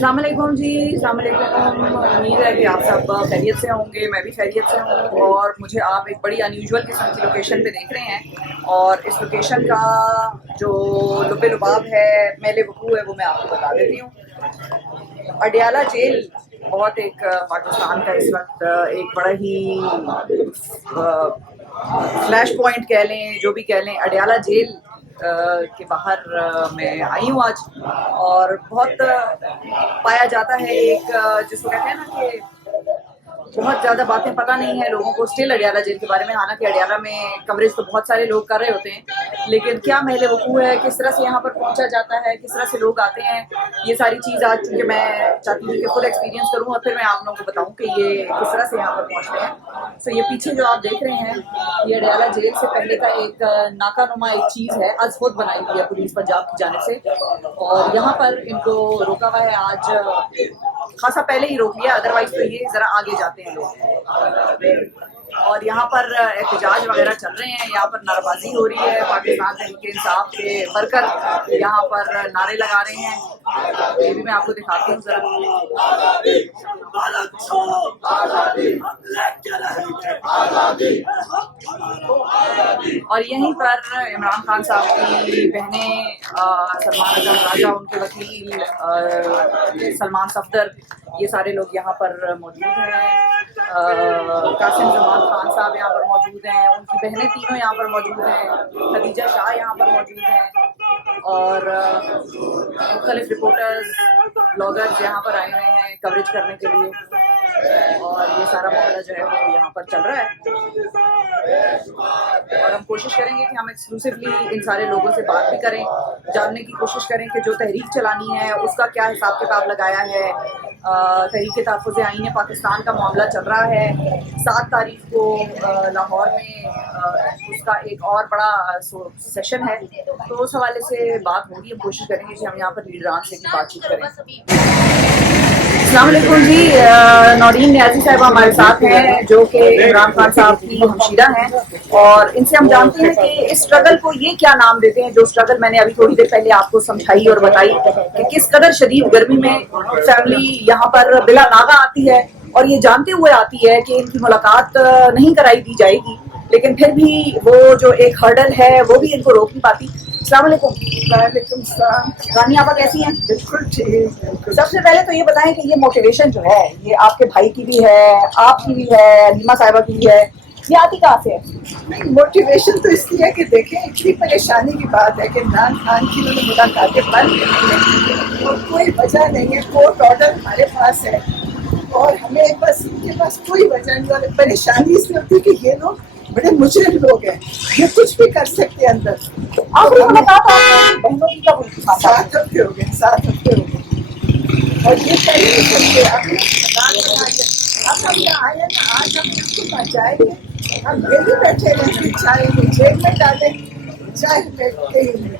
अस्सलाम वालेकुम जी, अस्सलाम वालेकुम। उम्मीद है कि आप सब खैरियत से होंगे, मैं भी खैरियत से हूँ। और मुझे आप एक बड़ी अनयूजुअल किस्म की लोकेशन पे देख रहे हैं, और इस लोकेशन का जो लुबे लुबाब है, मेले वकूअ है, वो मैं आपको बता देती हूँ। अडयाला जेल बहुत एक पाकिस्तान का इस वक्त एक बड़ा ही फ्लैश पॉइंट कह लें, जो भी कह लें, अडयाला जेल के बाहर मैं आई हूँ आज। और बहुत पाया जाता है एक जिसको कहते हैं ना कि बहुत ज़्यादा बातें पता नहीं है लोगों को स्टिल अडयाला जेल के बारे में। हालांकि अडयाला में कवरेज तो बहुत सारे लोग कर रहे होते हैं, लेकिन क्या महल वकूअ है, किस तरह से यहाँ पर पहुँचा जाता है, किस तरह से लोग आते हैं, ये सारी चीज़ आज चूँकि मैं चाहती हूँ कि खुद एक्सपीरियंस करूँ और फिर मैं आप लोगों को बताऊँ कि ये किस तरह से यहाँ पर पहुँचते हैं। तो ये पीछे जो आप देख रहे हैं, ये अडयाला जेल से पहले का एक नाकानुमा एक चीज़ है, आज खुद बनाई हुई है पुलिस पंजाब की जानिब से। और यहाँ पर इनको रोका हुआ है, आज खासा पहले ही रोक लिया, अदरवाइज तो ये जरा आगे जाते हैं लोग। और यहाँ पर एहतजाज वगैरह चल रहे हैं, यहाँ पर नारेबाजी हो रही है, पाकिस्तान तहरीक इंसाफ के वर्कर यहाँ पर नारे लगा रहे हैं। ये भी मैं आपको दिखाती हूँ जरा। और यहीं पर इमरान खान साहब की बहनें, सलमान अजम राजा, उनके वकील सलमान सफदर, ये सारे लोग यहाँ पर मौजूद हैं। कासिम जमान खान साहब यहाँ पर मौजूद हैं, उनकी बहनें तीनों यहाँ पर मौजूद हैं, खदीजा शाह यहाँ पर मौजूद हैं, और मुख्तलिफ रिपोर्टर्स, ब्लॉगर्स यहाँ पर आए हुए हैं कवरेज करने के लिए। और ये सारा मामला जो है वो यहाँ पर चल रहा है, और हम कोशिश करेंगे कि हम एक्सक्लूसिवली इन सारे लोगों से बात भी करें, जानने की कोशिश करें कि जो तहरीक चलानी है उसका क्या हिसाब किताब लगाया है। तहरीक तहफ़्फ़ुज़ आईन पाकिस्तान का मामला चल रहा है। 7 तारीख को लाहौर में उसका एक और बड़ा सेशन है, तो उस हवाले से बात होगी। हम कोशिश करेंगे कि हम यहाँ पर लीडरान से भी बातचीत करें। अस्सलाम वालेकुम जी, नौरीन न्याज़ी साहिबा हमारे साथ हैं, जो कि इमरान खान साहब की हमशीरा हैं, और इनसे हम जानते हैं कि इस स्ट्रगल को ये क्या नाम देते हैं, जो स्ट्रगल मैंने अभी थोड़ी देर पहले आपको समझाई और बताई कि किस कदर शदीद गर्मी में फैमिली यहाँ पर बिला नागा आती है, और ये जानते हुए आती है कि इनकी मुलाकात नहीं कराई दी जाएगी, लेकिन फिर भी वो जो एक हर्डल है वो भी इनको रोक नहीं पाती। अस्सलाम वालेकुम। वालेकुम सलाम। रानी आपा कैसी हैं? बिल्कुल ठीक। सबसे पहले तो ये बताएं कि ये मोटिवेशन जो है, ये आपके भाई की भी है, आपकी भी है, नीमा साहिबा की भी है, ये आती कहाँ से है? मोटिवेशन तो इसलिए है कि देखें, इतनी परेशानी की बात है कि इमरान खान की उन्होंने मुलाकातें बंद की और कोई वजह नहीं है। कोर्ट ऑर्डर हमारे पास है और हमें बस इनके पास कोई वजह नहीं। और परेशानी इसलिए होती है कि ये लोग बड़े मुजरिम लोग हैं, ये कुछ भी कर सकते हैं अंदर। आपने मुलाकात बहनों की कब हुई? 7 हफ्ते हो गए, 7 हफ्ते हो गए, और ये कर नहीं सकते। अब हम यहाँ आए ना, आज हम इसको बचाएंगे। हम यही बैठे रहेंगे, चाहे जेल में डालें, चाहे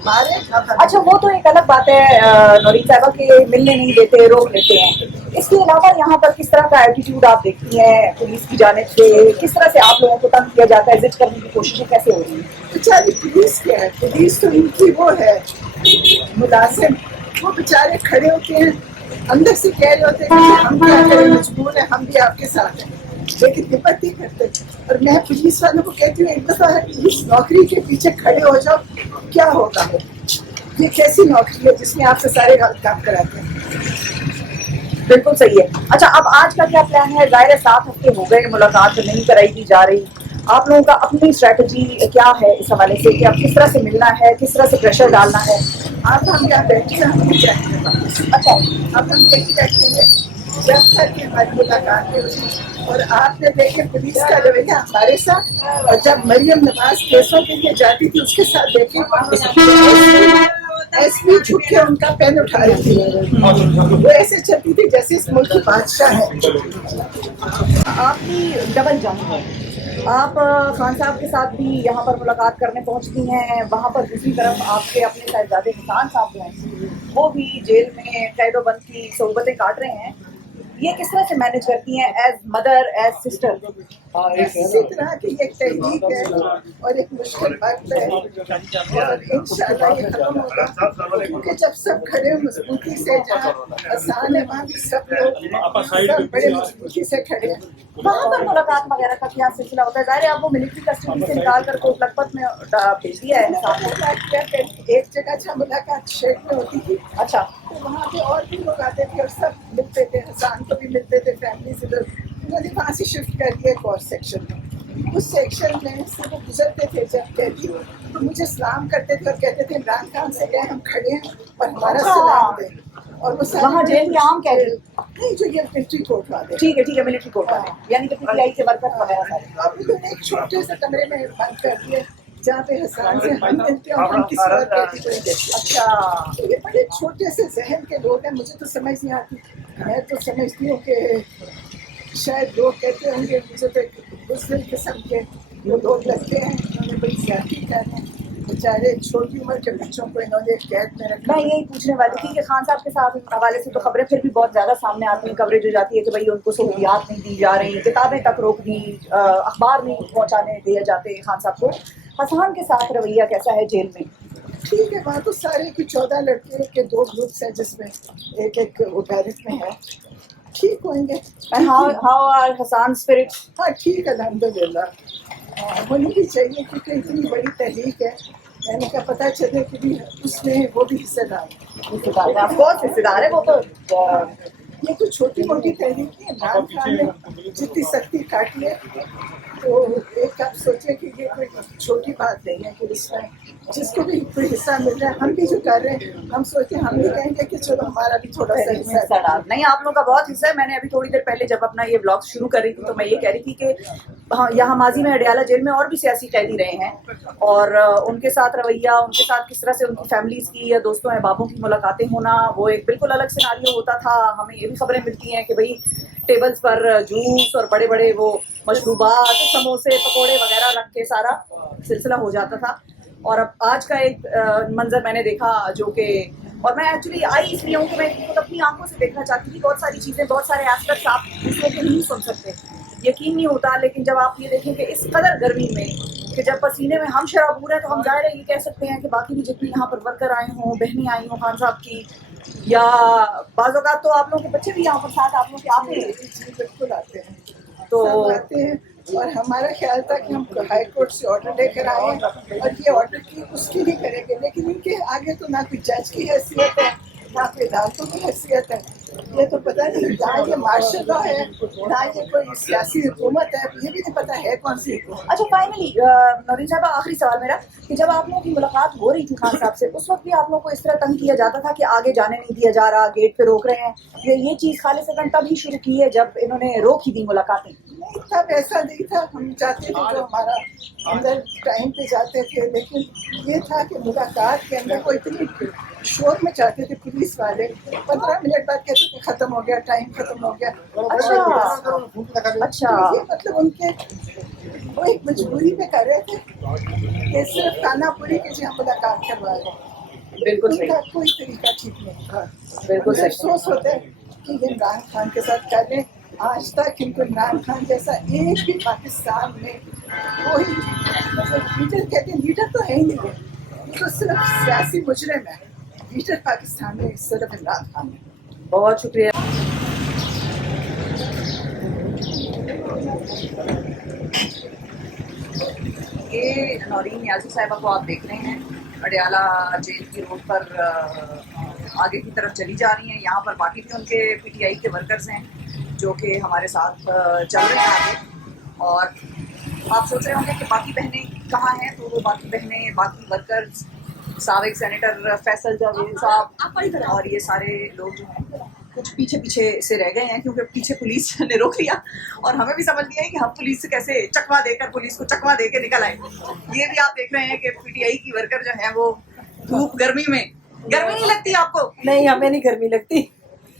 मारे। अच्छा, वो तो एक अलग बात है नौरीन साहिबा के मिलने नहीं देते, रोक लेते हैं। इसके अलावा यहाँ पर किस तरह का एटीट्यूड आप देखती हैं पुलिस की जानिब से? किस तरह से आप लोगों को तंग किया जाता है, जिद करने की कोशिशें कैसे हो रही है? बेचारी पुलिस क्या है, पुलिस तो इनकी वो है मुलाजिम। वो बेचारे खड़े होते हैं, अंदर से कह रहे होते हैं कि हम क्या करें, मजबूर है, हम भी आपके साथ हैं, लेकिन हिम्मत नहीं करते। और मैं पुलिस वालों को कहती हूँ, एक दफा इस नौकरी के पीछे खड़े हो जाओ, क्या होगा? ये कैसी नौकरी है जिसमें आपसे सारे काम कराते हैं? बिल्कुल सही है। अच्छा, अब आज का क्या प्लान है? जाहिर है 7 हफ्ते हो गए, मुलाकात नहीं कराई दी जा रही। आप लोगों का अपनी स्ट्रेटजी क्या है इस हवाले से कि अब किस तरह से मिलना है, किस तरह से प्रेशर डालना है? आप हम यहाँ बैठे हैं, हम नहीं जाएंगे। अच्छा, अब हम यही बैठेंगे जब तक कि हमारी मुलाकात हुई। और आपने देखे पुलिस का रवैया हमारे साथ, और जब मरियम नवाज केसों के लिए जाती थी उसके साथ देखे, एसपी झुक के उनका पेन उठा रही थी, वो ऐसे चलती थी जैसे इस मुल्क की बादशाह है। आपकी डबल जंग है, आप खान साहब के साथ भी यहाँ पर मुलाकात करने पहुँचती हैं, वहाँ पर दूसरी तरफ आपके अपने साहिबजादे हिसान साहब जो हैं वो भी जेल में कैदोबंद की सोबतें काट रहे हैं। ये किस तरह से मैनेज करती हैं एज मदर, एज सिस्टर? इसी तरह की एक तहरीक है और एक मुश्किल वक्त है और इंशाल्लाह ये खत्म होगा क्योंकि जब सब खड़े मजबूती से, जहाँ आसान है वहाँ भी सब लोग सब बड़े मजबूती से खड़े हैं। वहाँ पर मुलाकात वगैरह का क्या सिलसिला होता है? ज़ाहिर है आप वो मिलिट्री कस्टडी से निकाल कर कोट लखपत में भेज दिया है साथ। एक जगह जहाँ मुलाकात शेड में होती थी, अच्छा, तो वहाँ पे और भी लोग आते थे और सब मिलते थे, हसान को भी मिलते थे, फैमिली से। उन्होंने वहाँ से शिफ्ट कर दिया एक और सेक्शन में। उस सेक्शन में से वो गुजरते थे जब कहती तो मुझे सलाम करते थे और कहते थे इमरान खान से गए हम खड़े हैं और हमारा सलाम दें। और वो वहाँ जेल के आम कैदी नहीं, जो ये मिलिट्री कोर्ट वाले, ठीक है मिलिट्री कोर्ट वाले, यानी कि पीटीआई के वर्कर वगैरह सारे। अब उन्होंने एक छोटे से कमरे में बंद कर दिए जहाँ पे हसान से हम मिलते हैं और हम किसी और कैटेगरी के। अच्छा, ये बड़े छोटे से जहन के लोग हैं, मुझे तो समझ नहीं आती। मैं तो समझती हूँ कि शायद लोग कहते होंगे मुझे तो दूसरे किस्म के वो लोग लगते हैं, उन्होंने बड़ी ज्यादती कर रहे हैं बेचारे छोटी उम्र के बच्चों को इन्होंने कैद में रखा। मैं यही पूछने वाली थी कि खान साहब के साथ हवाले से तो खबरें फिर भी बहुत ज़्यादा सामने आती हैं, कवरेज हो जाती है कि भाई उनको सहूलियात नहीं दी जा रही, किताबें तक रोक दी, अखबार नहीं पहुँचाने दिए जाते खान साहब को। हसान के साथ रवैया कैसा है जेल में? ठीक है, वहाँ तो सारे की 14 लड़के के 2 ग्रुप्स हैं जिसमें एक वो बैरक में है, ठीक होंगे। How are Hasan spirit? हाँ ठीक है, अल्हम्दुलिल्लाह होनी भी चाहिए क्योंकि इतनी बड़ी तहरीक है, मैंने का पता चले कि भी उसमें वो भी हिस्सेदार है। वो तो ये तो छोटी मोटी तहरीक है। इमरान खान ने जितनी सख्ती काटी है तो एक आप सोचे कि ये कोई छोटी बात नहीं है कि इसमें जिसको भी कोई हिस्सा मिल रहा है, हम भी जो कर रहे हैं हम सोचते हैं हम भी कहेंगे कि चलो हमारा भी थोड़ा सा हिस्सा डाल। नहीं, आप लोगों का बहुत हिस्सा है। मैंने अभी थोड़ी देर पहले जब अपना ये ब्लॉग शुरू कर रही थी तो मैं ये कह रही थी कि हाँ, यहाँ माजी में अडयाला जेल में और भी सियासी कैदी रहे हैं और उनके साथ रवैया, उनके साथ किस तरह से उनकी फैमिलीज की या दोस्तों अहबाबों की मुलाकातें होना, वो एक बिल्कुल अलग सिनारियो होता था। हमें ये भी खबरें मिलती हैं कि भाई टेबल्स पर जूस और बड़े बड़े वो मशरूबात, समोसे, पकोड़े वगैरह रख के सारा सिलसिला हो जाता था। और अब आज का एक मंजर मैंने देखा जो कि, और मैं एक्चुअली आई इसलिए हूँ कि मैं खुद अपनी आंखों से देखना चाहती थी। बहुत सारी चीज़ें, बहुत सारे एस्पेक्ट्स आप दूसरों के नहीं सुन सकते, यकीन नहीं होता। लेकिन जब आप ये देखें कि इस कदर गर्मी में कि जब पसीने में हम शराबूर हैं तो हम ज़ाहिर है ये कह सकते हैं कि बाकी भी जितनी यहाँ पर वर्कर आए हों, बहनें आई हों खान साहब की, या बाज़ औक़ात तो आप लोगों के बच्चे भी यहाँ पर साथ आप लोग के आते हैं। जी बिल्कुल आते हैं, तो आते हैं। और हमारा ख्याल था कि हम हाई कोर्ट से ऑर्डर लेकर आए और ये ऑर्डर की उसकी नहीं करेंगे, लेकिन इनके आगे तो ना कोई जज की हैसियत है ना कोई अदालतों की हैसियत है। ये तो पता नहीं ना ये मार्शल लॉ है ना ये कोई सियासी हुकूमत है, ये भी नहीं पता है कौन सी हुकूमत। अच्छा, फाइनली नौरीन साहब, आखिरी सवाल मेरा कि जब आप लोगों की मुलाकात हो रही थी खान साहब से, उस वक्त भी आप लोगों को इस तरह तंग किया जाता था कि आगे जाने नहीं दिया जा रहा, गेट पे रोक रहे हैं? ये चीज़ खालिसतन तब ही शुरू की है जब इन्होंने रोक ही दी मुलाकातें? नहीं, तब ऐसा नहीं था। हम जाते थे जो हमारा अंदर टाइम पे जाते थे, लेकिन ये था कि मुलाकात के अंदर वो इतनी शोर में जाते थे पुलिस वाले, 15 मिनट बाद कहते थे खत्म हो गया, टाइम खत्म हो गया। अच्छा, ये मतलब उनके वो एक मजबूरी में कर रहे थे कि सिर्फ खानापुरी के जी हम मुलाकात करवा रहे। बिल्कुल सही, उनका कोई तरीका ठीक नहीं था। बिल्कुल सही। अफसोस होता है कि ये इमरान खान के साथ कर रहे, आज तक इनको इमरान खान जैसा एक भी पाकिस्तान में कोई मतलब लीडर, कहते हैं लीडर तो है ही नहीं, ये तो सिर्फ सियासी मुजरिम है। लीडर पाकिस्तान में सिर्फ इमरान खान है। बहुत शुक्रिया। ये नौरीन नियाज़ी साहिबा को आप देख रहे हैं अडयाला जेल की रोड पर आगे की तरफ चली जा रही हैं। यहाँ पर बाकी भी उनके पीटीआई के वर्कर्स हैं जो कि हमारे साथ चल रहे हैं आगे। और आप सोच रहे होंगे कि बाकी बहनें कहाँ हैं, तो वो बाकी बहनें, बाकी वर्कर्स, साबिक सेनेटर फैसल जावेद साहब और ये सारे लोग जो हैं कुछ पीछे पीछे से रह गए हैं क्योंकि पीछे पुलिस ने रोक लिया और हमें भी समझ नहीं आई कि हम पुलिस से कैसे चकवा देकर पुलिस को चकवा दे के निकल आए। ये भी आप देख रहे हैं कि पीटीआई की वर्कर जो हैं वो धूप गर्मी में, गर्मी नहीं लगती आपको? नहीं, हमें नहीं गर्मी लगती,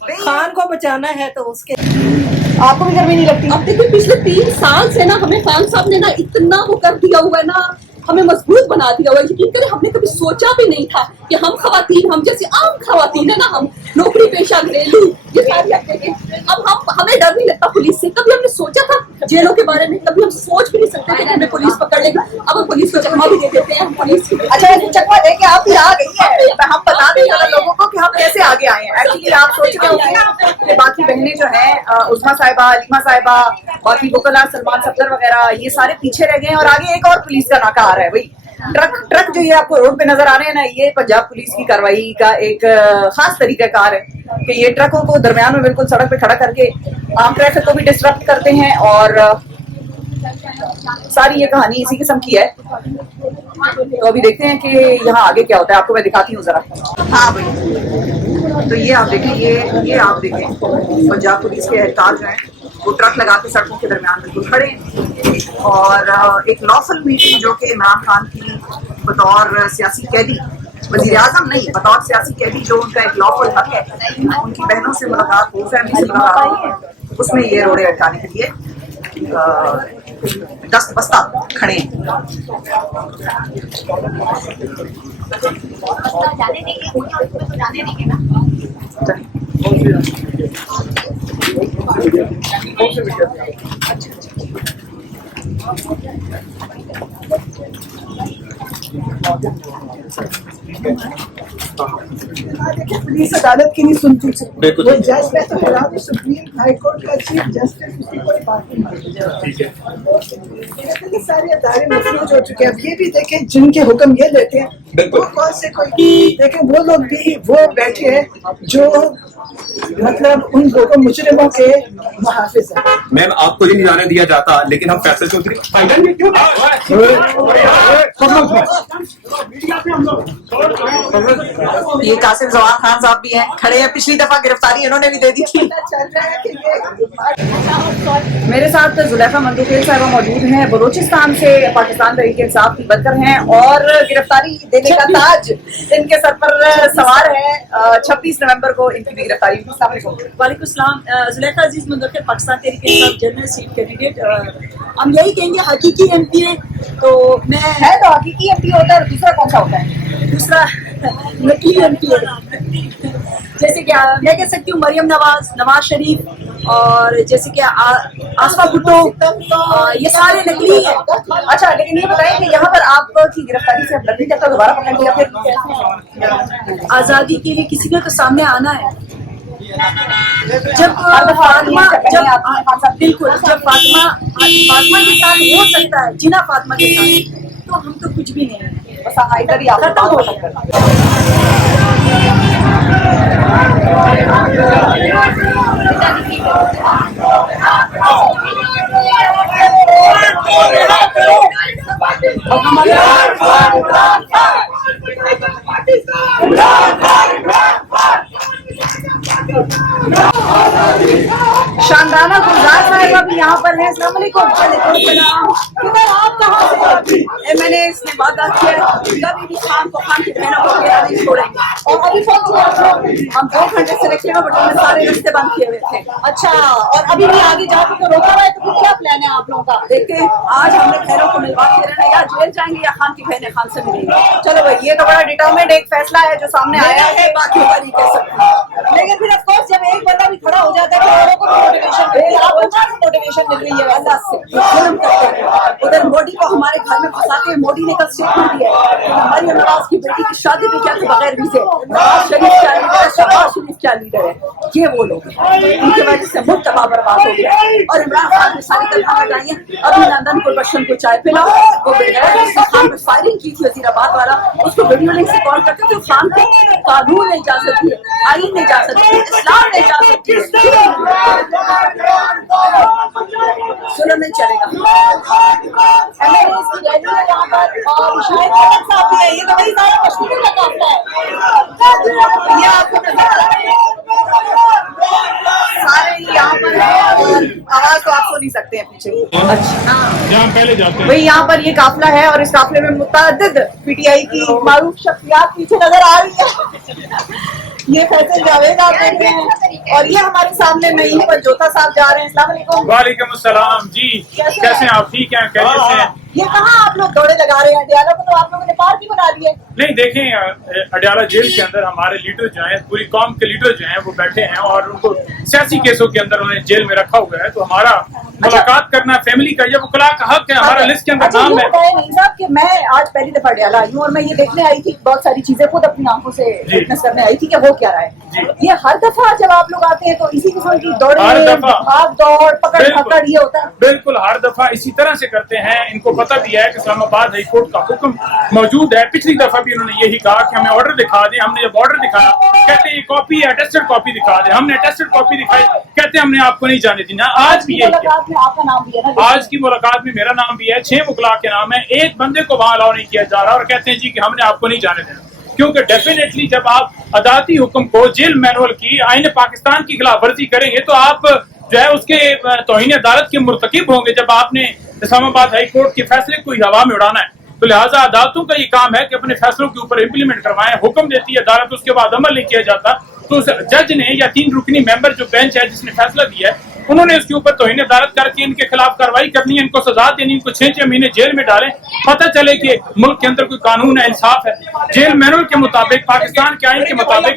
खान को बचाना है तो उसके। आपको भी गर्मी नहीं लगती? अब देखिए पिछले 3 साल से ना हमें खान साहब ने ना इतना वो कर दिया हुआ है ना, हमें मजबूत बना दिया हुआ है। यकीन करें हमने कभी सोचा भी नहीं था कि हम खवातीन, हम जैसी आम खवातीन है ना, हम नौकरी पेशा घरेलू ये सारी आप देखें, अब हमें डर नहीं लगता पुलिस से। कभी हमने सोचा था जेलों के बारे में कभी हम सोच भी नहीं सकते कि हमें पुलिस पकड़ लेगी। अब हम पुलिस को चकमा भी दे देते हैं, हम पुलिस की। अच्छा, ऐसे चकमा दे के आप ही आ गई है। हम बता दें जरा लोगों को कि हम कैसे आगे आए हैं। एक्चुअली आप सोच रहे होंगे कि बाकी बहनें जो हैं, उस्मा साहिबा, अलीमा साहिबा, बाकी बुकला, सलमान सफदर वगैरह, ये सारे पीछे रह गए हैं और आगे एक और पुलिस का नाका आ रहा है। भाई ट्रक जो ये आपको रोड पे नजर आ रहे हैं ना, ये पंजाब पुलिस की कार्रवाई का एक खास तरीकाकार है कि ये ट्रकों को दरमियान में बिल्कुल सड़क पे खड़ा करके आम ट्रैफिक को भी डिस्टर्ब करते हैं और सारी ये कहानी इसी किस्म की है। तो अभी देखते हैं कि यहाँ आगे क्या होता है, आपको मैं दिखाती हूँ जरा। हाँ भाई, तो ये आप देखें, ये आप देखें पंजाब पुलिस के एहलकार जो हैं वो ट्रक लगा के सड़कों के दरमियान बिल्कुल खड़े हैं और एक लॉफुल मीटिंग जो कि इमरान खान की बतौर सियासी कैदी, वज़ीर आज़म नहीं, बतौर सियासी कैदी जो उनका एक लॉफुल हक है, उनकी बहनों से मुलाकात हो, फैमिली से मुलाकात हो, उसमें ये रोड़े अटकाने के लिए दस्त बस्ता खड़े हैं। पुलिस अदालत की नहीं सुनती। वो जज है तो हैरान, सुप्रीम हाई कोर्ट का चीफ जस्टिस उसकी कोई बात नहीं मानती। सारे अदारे मफलूज हो चुके हैं। अब ये भी देखें जिनके हुक्म ये देते हैं वो कौन से कोई देखें, वो लोग भी वो बैठे हैं जो मतलब उन लोगों मुजरिमों के मुहाफिज हैं। मैम आपको ही नहीं जाने दिया जाता, लेकिन हम फैसले चौधरी ये कासिम जवान खान साहब भी हैं, खड़े हैं। पिछली दफा गिरफ्तारी इन्होंने भी दे दी थी। मेरे साथ जुलेखा मंदुखेल साहिबा मौजूद हैं, बलूचिस्तान से पाकिस्तान तहरीक इंसाफ की वर्कर हैं और गिरफ्तारी देने का ताज इनके सर पर सवार है। 26 नवंबर को इनकी भी गिरफ्तारी हुई। वालेकुम सलाम, जुलेखा अजीज Mandokhail, Pakistan Tehreek Insaf general seat candidate. हम यही कहेंगे हकीकी एमपी है, तो मैं है तो हकीकी एमपी होता है, दूसरा कौन सा होता है? दूसरा नकली एमपी है। जैसे कि मैं कह सकती हूँ मरियम नवाज, नवाज शरीफ और जैसे कि आसफा भुट्टो, ये सारे नकली हैं। अच्छा, लेकिन ये बताएं कि यहाँ पर आपकी गिरफ्तारी से बदली तक दोबारा पकड़ लिया, फिर आजादी के लिए किसी ने तो सामने आना है। जब फातिमा बिल्कुल जब फातिमा के साथ हो सकता है, जिना फातिमा के साथ, तो हम तो कुछ भी नहीं है, बस इधर ही खत्म हो सकता शानदाना गुलजार साहिबा भी यहाँ पर है। अस्सलाम वालेकुम। आप कहाँ से? मैंने इसने वादा किया है कभी भी खान को, खान की बहनों को अकेला नहीं छोड़ेंगे। और अभी हम 2 घंटे से रखे हुए, बट सारे रास्ते बंद किए हुए थे। अच्छा, और अभी भी आगे जाके तो रोका हुआ है, तो फिर क्या प्लान है आप लोगों का? देखते हैं आज हमने खैरों को मिलवा के रहना, या जेल जाएंगे या खान की बहनें खान से मिलेंगी। चलो भाई, ये तो बड़ा डिटर्मिनेड एक फैसला है जो सामने आया है, बाकी का नहीं कह सकते। लेकिन फिर ऑफ कोर्स जब एक बंदा भी खड़ा हो जाता है तो औरों को भी मोटिवेशन मिलती है। आपको क्या मोटिवेशन मिल रही है? अल्लाह से जुल्म करते हैं। उधर मोदी को हमारे घर में फंसाते हैं। मोदी ने कल स्टेटमेंट दिया है, मरियम नवाज की बेटी की शादी भी क्या थी बगैर वीजे। नवाज शरीफ क्या लीडर है, शहबाज शरीफ क्या लीडर है, ये वो लोग हैं। इनकी वजह से मुल्क तबाह बर्बाद हो गया। और इमरान खान ने सारी कल्पना लगाई है। अभी नंदन गुलबशन को चाय पिलाओ, वो बेगैर जिसने खान पे फायरिंग की थी वजीराबाद वाला, उसको वीडियो लिंक से कॉल करके तो खान को कानून नहीं जा सकती है, आईन नहीं जा सकती है, इस्लाम नहीं जा सकती है, सुनो नहीं चलेगा। MLAs की रैली है यहाँ पर, और शायद खटक साहब भी है। ये तो बड़ी सारा कश्मीर का काफला है। ये आपको नजर आ रहा है, सारे ही यहाँ पर है और आवाज तो आप सुन नहीं सकते हैं पीछे। अच्छा, जहाँ पहले जाते हैं भाई यहाँ पर ये काफिला है और इस काफिले में मुतअद्दिद पीटीआई की मारूफ शख्सियात पीछे नजर आ रही है। ये फैसल जावेद आप देख रहे हैं और ये हमारे सामने नईम पंजोता साहब जा रहे हैं। अस्सलाम वालेकुम। वालेकुम अस्सलाम जी, कैसे हैं आप? ठीक हैं? खैरियत से हैं? ये कहाँ आप लोग दौड़े लगा रहे हैं? अडयाला को तो आप लोगों ने पार्क ही बना दिए। नहीं देखें, अडयाला जेल के अंदर हमारे लीडर जो हैं, पूरी कौम के लीडर जो हैं वो बैठे हैं और उनको सियासी केसों के अंदर उन्हें जेल में रखा हुआ है। तो हमारा मुलाकात करना फैमिली का ये वकला का हक है, हमारा लिस्ट के अंदर नाम है। नहीं साहब कि मैं आज पहली दफा अडयाला आई हूँ और मैं ये देखने आई थी, बहुत सारी चीजें खुद अपनी आंखों से विटनेस करने आई थी कि वो क्या रहा है। ये हर दफा जब आप लोग आते हैं तो इसी किस्म की दौड़, भाग दौड़, पकड़ पकड़ ये होता है। बिल्कुल, हर दफा इसी तरह से करते हैं। इनको पता भी है कि इस्लामाबाद हाई कोर्ट का हुक्म मौजूद है। पिछली दफा भी उन्होंने यही कहा कि हमें ऑर्डर दिखा दें। हमने जब ऑर्डर दिखाया कहते हैं ये कॉपी है, अटेस्टेड कॉपी दिखा दें। हमने अटेस्टेड कॉपी दिखाई, कहते हैं हमने आपको नहीं जाने दी। ना आज भी यही किया। आपका नाम भी है ना? आज की मुलाकात में मेरा नाम भी है, 6 वकला के नाम है। एक बंदे को वहां अलाउ नहीं किया जा रहा और कहते हैं जी कि हमने आपको नहीं जाने देना। क्योंकि डेफिनेटली जब आप अदालती हुक्म को, जेल मैनुअल की, आईन पाकिस्तान की खिलाफ वर्जी करेंगे तो आप जो है उसके तौहीन अदालत के मुर्तकिब होंगे। जब आपने इस्लामाबाद हाई कोर्ट के फैसले को ही हवा में उड़ाना है तो लिहाजा अदालतों का ये काम है कि अपने फैसलों के ऊपर इम्प्लीमेंट करवाएं। हुक्म देती है अदालत, उसके बाद अमल नहीं किया जाता तो उस जज ने या 3 रुकनी मेंबर जो बेंच है जिसने फैसला दिया है उन्होंने इसके ऊपर तौहीन अदालत करके इनके खिलाफ कार्रवाई करनी है, इनको सजा देनी, इनको 6 महीने जेल में डालें। पता चले कि मुल्क के अंदर कोई कानून है, इंसाफ है। जेल मैनुअल के मुताबिक, पाकिस्तान के आइन के मुताबिक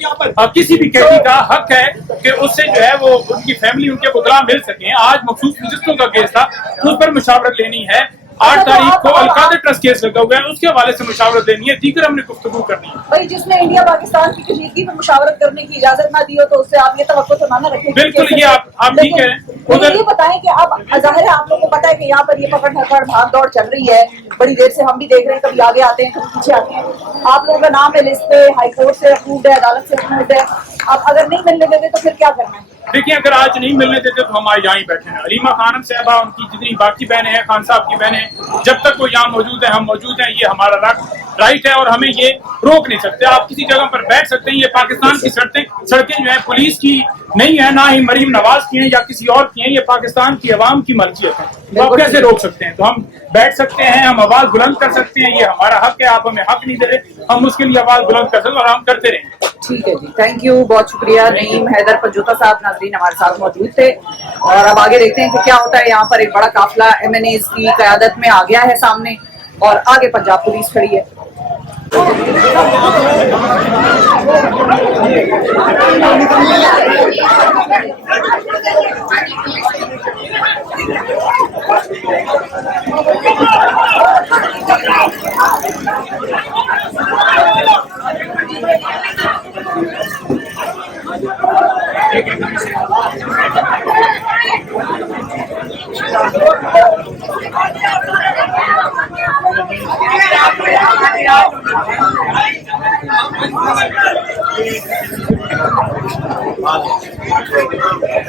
किसी भी कैदी का हक है कि उससे जो है वो उनकी फैमिली, उनके बुतला मिल सके। आज मखसूस नशिस्तों का केस था, उस पर मुशावरत लेनी है। 8 तारीख को अलकादर ट्रस्ट केस लगा हुआ है, उसके हवाले से मुशावरत देनी है। दीगर हमने गुफ्तगू करनी है। भाई जिसने इंडिया पाकिस्तान की कशीदगी में मुशावरत करने की इजाजत ना दी हो तो उससे आप ये तवक्को तो ना रखें। बिल्कुल, ये आप ठीक है। उधर ये बताएं कि अब जाहिर है आप लोगों को पता है कि यहाँ पर ये पकड़ धकड़ भाग दौड़ चल रही है, बड़ी देर से हम भी देख रहे हैं, कभी आगे आते हैं कभी पीछे आते हैं। आप लोगों का नाम है लिस्ट पे, हाई कोर्ट से अप्रूव्ड है, अदालत से अप्रूव्ड है। अब अगर नहीं मिलने देते तो फिर क्या करना है? देखिए, अगर आज नहीं मिलने देते तो हम आज यहाँ ही बैठे हैं। अलीमा खानम साहबा, उनकी जितनी बाकी बहनें हैं, खान साहब की बहनें, जब तक वो यहाँ मौजूद है हम मौजूद हैं। ये हमारा राइट है और हमें ये रोक नहीं सकते। आप किसी जगह पर बैठ सकते हैं। ये पाकिस्तान की सड़कें जो है पुलिस की नहीं है, ना ही मरीम नवाज की हैं या किसी और की हैं। ये पाकिस्तान की अवाम की मलकियत है, तो आप कैसे रोक सकते हैं? तो हम बैठ सकते हैं, हम आवाज बुलंद कर सकते हैं। ये हमारा हक है। आप हमें हक नहीं दे रहे, हम उसके लिए आवाज बुलंद कर सकते हैं और हम करते रहेंगे। ठीक है जी, थैंक यू, बहुत शुक्रिया। नईम हैदर पंजोता साहब नाजरीन हमारे साथ मौजूद थे और अब आगे देखते हैं कि क्या होता है। यहाँ पर एक बड़ा काफिला MNAs की क़यादत में आ गया है सामने और आगे पंजाब पुलिस खड़ी है।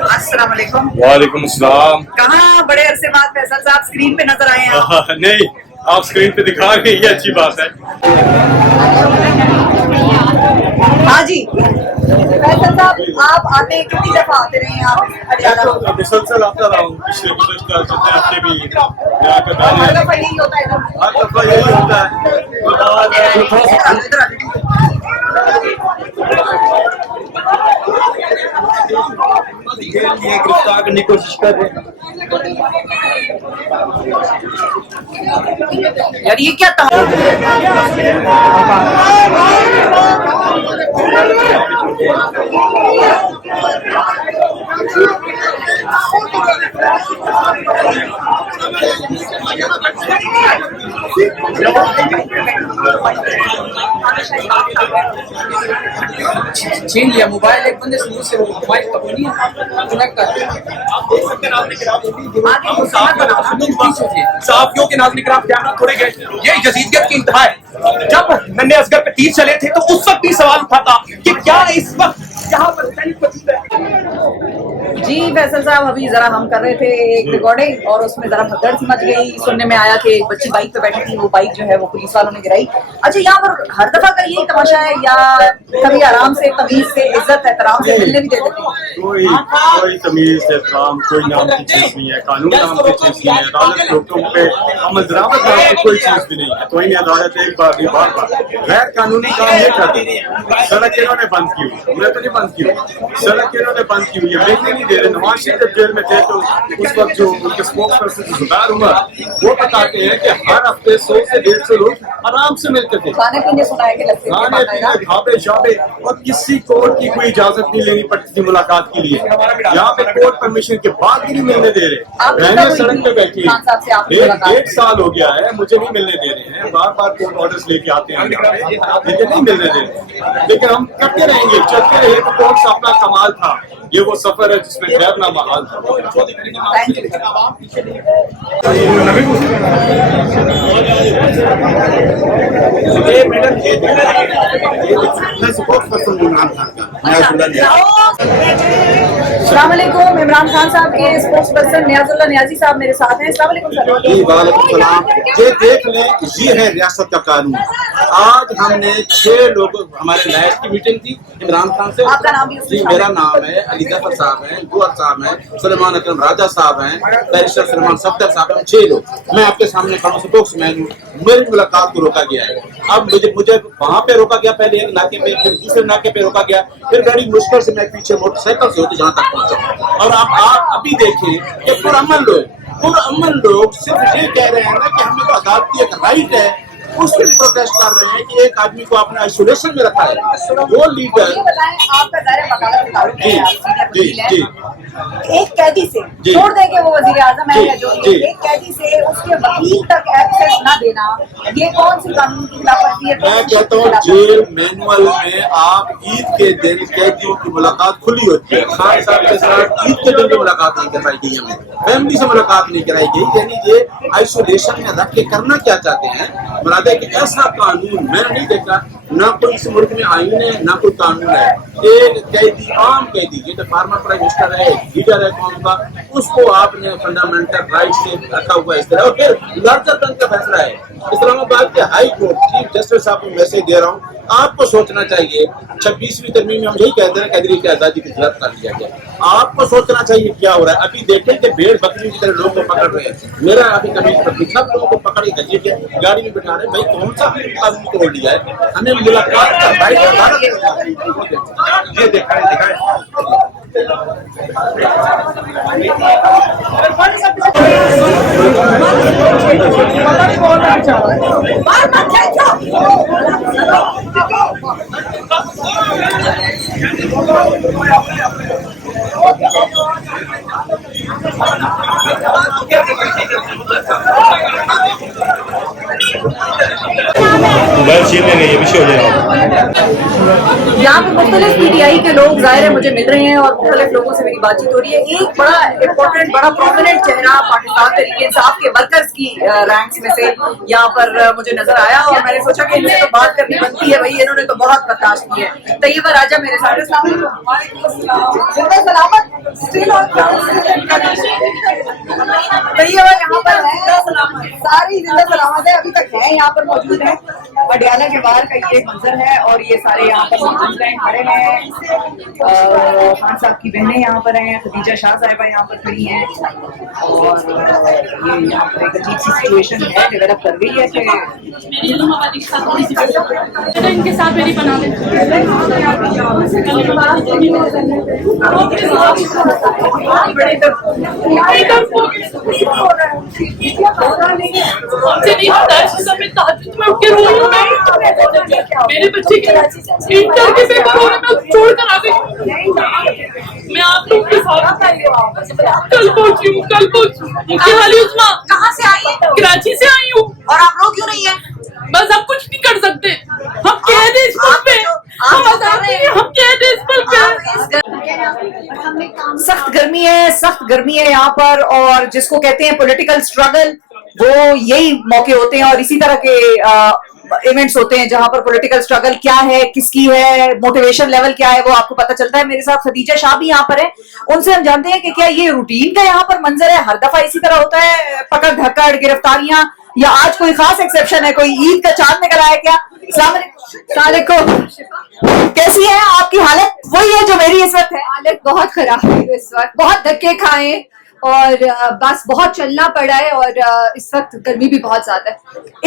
अस्सलाम वालेकुम। वालेकुम अस्सलाम। कहाँ बड़े अरसे बाद फैसल साहब स्क्रीन पे नजर आए हैं? नहीं, आप स्क्रीन पे दिखा रहे हैं, ये अच्छी बात है। हाँ जी, फैसल साहब आप आते कितनी दफा आते रहे हैं आप अडयाला? मुसलसल आता रहा हूँ, पिछले चलते हफ्ते भी यहाँ पे हर दफा यही होता है इधर? हर दफा यही होता है। गिरफ्तार करने की कोशिश कर रहे हैं। यार ये क्या छीन लिया मोबाइल एक बंदे से, मुझसे वो मोबाइल का नहीं कनेक्ट कर। साफियों के नाज़रीन किराम कैमरा थोड़े गए, ये यजीदियत की इंतहा है। जब नन्हे असगर पे तीर चले थे तो उस वक्त भी सवाल उठा था कि क्या इस वक्त यहाँ पर सैनिक मौजूद है। जी फैसल साहब, अभी जरा हम कर रहे थे एक रिकॉर्डिंग और उसमें जरा भगदड़ सी मच गई। सुनने में आया कि एक बच्ची बाइक पे बैठी थी, वो बाइक जो है वो पुलिस वालों ने गिराई। अच्छा, यहाँ पर हर दफा का यही तमाशा है या कभी आराम से, तमीज से, इज्जत एहतराम से मिलने भी दे देते हैं? कोई तमीज एहतराम, कोई नाम की चीज नहीं है, कानून नाम की चीज नहीं है, अदालत के हुक्म पे अमल दरामद नाम की कोई चीज भी नहीं है। तो इन्हें अदालत एक बार भी बार गैर कानूनी काम नहीं करती। सड़क इन्होंने बंद की हुई, मैं तो नहीं बंद की हुई, सड़क इन्होंने बंद की हुई है, मिलने नहीं दे रहे, माशी जब जेल में थे तो उस वक्त जो उनके स्पोक्स पर्सन जुबार उमर वो बताते हैं कि हर हफ्ते 100 से 150 लोग आराम से मिलते थे, खाने पीने सुना है कि लगते थे खाने पीने ढाबे शाबे, और किसी कोर्ट की कोई इजाजत नहीं लेनी पड़ती थी मुलाकात के लिए। यहाँ पे कोर्ट परमिशन के बाद भी नहीं मिलने दे रहे, बहनें सड़क पे बैठी है। 1 साल हो गया है, मुझे नहीं मिलने दे रहे हैं, बार बार कोर्ट ऑर्डर्स लेके आते हैं यहाँ पे, लेकिन नहीं मिलने दे रहे। लेकिन हम करते रहेंगे, चलते रहे, तो कौन सा अपना कमाल था। ये वो सफर है जिसमें ठहरना महाल था। अस्सलाम वालेकुम। इमरान खान साहब के स्पोक्स पर्सन नियाजुल्लाह नियाजी साहब मेरे साथ हैं। अस्सलाम वालेकुम सर। जी वालेकुम सलाम। ये देख लें, ये है रियासत का कानून। आज हमने 6 लोग, हमारे नायब की मीटिंग थी इमरान खान से। आपका नाम भी? जी मेरा नाम है अली जफर साहब हैं, गुअर साहब हैं, सुलेमान अकरम राजा साहब हैं, बैरिस्टर सलमान सफदर साहब हैं, 6 लोग। मैं आपके सामने खड़ा हूं, स्पोक्समैन हूं। मेरी मुलाकात को रोका गया है। अब मुझे वहां पे रोका गया, पहले एक नाके पे, फिर दूसरे नाके पे रोका गया, फिर बड़ी मुश्किल से मैं पीछे मोटरसाइकिल से होती जहां तक पहुंचा। और आप अभी देखें कि पुरअमन लोग सिर्फ ये कह रहे हैं ना कि हमें तो अदालत की एक राइट है, उसके लिए प्रोटेस्ट कर रहे हैं कि एक आदमी को अपने आइसोलेशन में रखा है। वो लीडर आपका दायरा वकालत का ताल्लुक है, आप सीनियर वकील हैं। जी एक कैदी से छोड़ दे के वो वजीर आजम है या जो भी है, एक कैदी से उसके वकील तक एक्सेस न देना, ये कौन सी कानून की खिलाफवर्जी है? मैं कहता हूँ जेल मैनुअल में आप ईद के दिन कैदियों की मुलाकात खुली होती है। खान साहब के साथ ईद के दिन की मुलाकात नहीं कराई गई, हमें फैमिली से मुलाकात नहीं कराई गई। यानी ये आइसोलेशन में रख के करना क्या चाहते हैं? मुराद है कि ऐसा कानून मैंने नहीं देखा, ना कोई इस मुल्क में आईन है, ना कोई कानून है। एक कैदी, आम कैदी, ये तो फार्मर प्राइम मिनिस्टर है, लीडर है कौम का, उसको आपने फंडामेंटल राइट से रखा हुआ इस तरह। और फिर लार्जर देन का फैसला है। इस्लामाबाद के हाई कोर्ट चीफ जस्टिस साहब को मैसेज दे रहा हूँ, आपको सोचना चाहिए। 26वीं तरमीम में हम यही कहते हैं कैदी की आजादी की खिलाफ कर दिया गया। आपको सोचना चाहिए क्या हो रहा है। अभी देखें कि भेड़ बकरी की तरह लोगों को पकड़ रहे हैं। मेरा अभी कमीज पर सब लोगों को पकड़ के घसीट के गाड़ी में बिठा रहे हैं। भाई कौन सा कानून तोड़ लिया है? हमें मुलाकात का राइट ये दिखाए यहाँ पे मुख्तलिफ PTI के लोग जाहिर है मुझे मिल रहे हैं और मुख्तलिफ लोगों से मेरी बातचीत हो रही है। एक बड़ा इम्पोर्टेंट, बड़ा प्रोमिनेंट चेहरा पाकिस्तान तहरीक इंसाफ के वर्कर्स की रैंक्स में से यहाँ पर मुझे नजर आया और मैंने सोचा कि इनसे तो बात करनी बनती है। भाई इन्होंने तो बहुत बर्दाश्त की है। तैयबा राजा मेरे साथ। तैयबा यहाँ पर है, सारी जिंदा सलामत है, अभी तक है, यहाँ पर मौजूद है। पटियाला के बाहर का ये मंजर है और ये सारे यहाँ पर मौजूद हैं, खड़े हैं। खान साहब की बहनें यहाँ पर हैं, खदीजा शाह साहिबा यहाँ पर खड़ी हैं और ये यहाँ पर एक अजीब सी सिचुएशन है, डेवलप कर गई है कि इनके साथ मेरी बना दे। मेरे बच्चे के इंटर के पेपर हो रहे, मैं छोड़ कर आ गई। मैं आप लोगों के साथ कल पहुंची हूँ, कल पहुंची। कहाँ से आई है? कराची से आई हूँ। और आप लोग क्यों नहीं है? बस हम कुछ नहीं कर सकते, हम कह दे इस पल पे, हम कह दे इस पल पे। सख्त गर्मी है यहाँ पर और जिसको कहते हैं पॉलिटिकल स्ट्रगल, वो यही मौके होते हैं और इसी तरह के इवेंट्स होते हैं जहां पर पॉलिटिकल स्ट्रगल क्या है, किसकी है, मोटिवेशन लेवल क्या है, वो आपको पता चलता है। मेरे साथ खदीजा शाह भी यहाँ पर है, उनसे हम जानते हैं कि क्या ये रूटीन का यहाँ पर मंजर है, हर दफा इसी तरह होता है, पकड़ धकड़, गिरफ्तारियां, या आज कोई खास एक्सेप्शन है, कोई ईद का चांद निकल आया क्या? अस्सलाम वालेकुम, कैसी है आपकी हालत? वही है जो मेरी इस वक्त है। हालत बहुत खराब है इस वक्त, बहुत धक्के खाए اور بس بہت چلنا پڑا ہے اور اس وقت گرمی بھی بہت زیادہ ہے.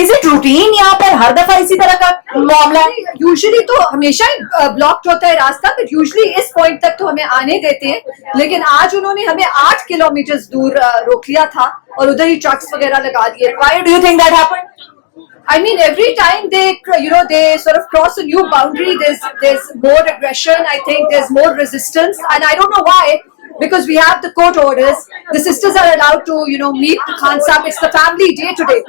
Is it routine یہاں پر ہر دفعہ اسی طرح کا معاملہ ہے؟ یوزلی تو ہمیشہ بلاکڈ ہوتا ہے راستہ, بٹ یوزلی اس پوائنٹ تک تو ہمیں آنے دیتے ہیں, لیکن آج انہوں نے ہمیں 8 کلومیٹر دور روک لیا تھا اور ادھر ہی ٹرکس وغیرہ لگا دیے. Why do you think that happened? I mean, every time they sort of cross a new boundary, there's more aggression. I think there's more resistance, and I don't know why. Because we have the court orders, the sisters are allowed to, meet the Khan Sahib. It's the family day today,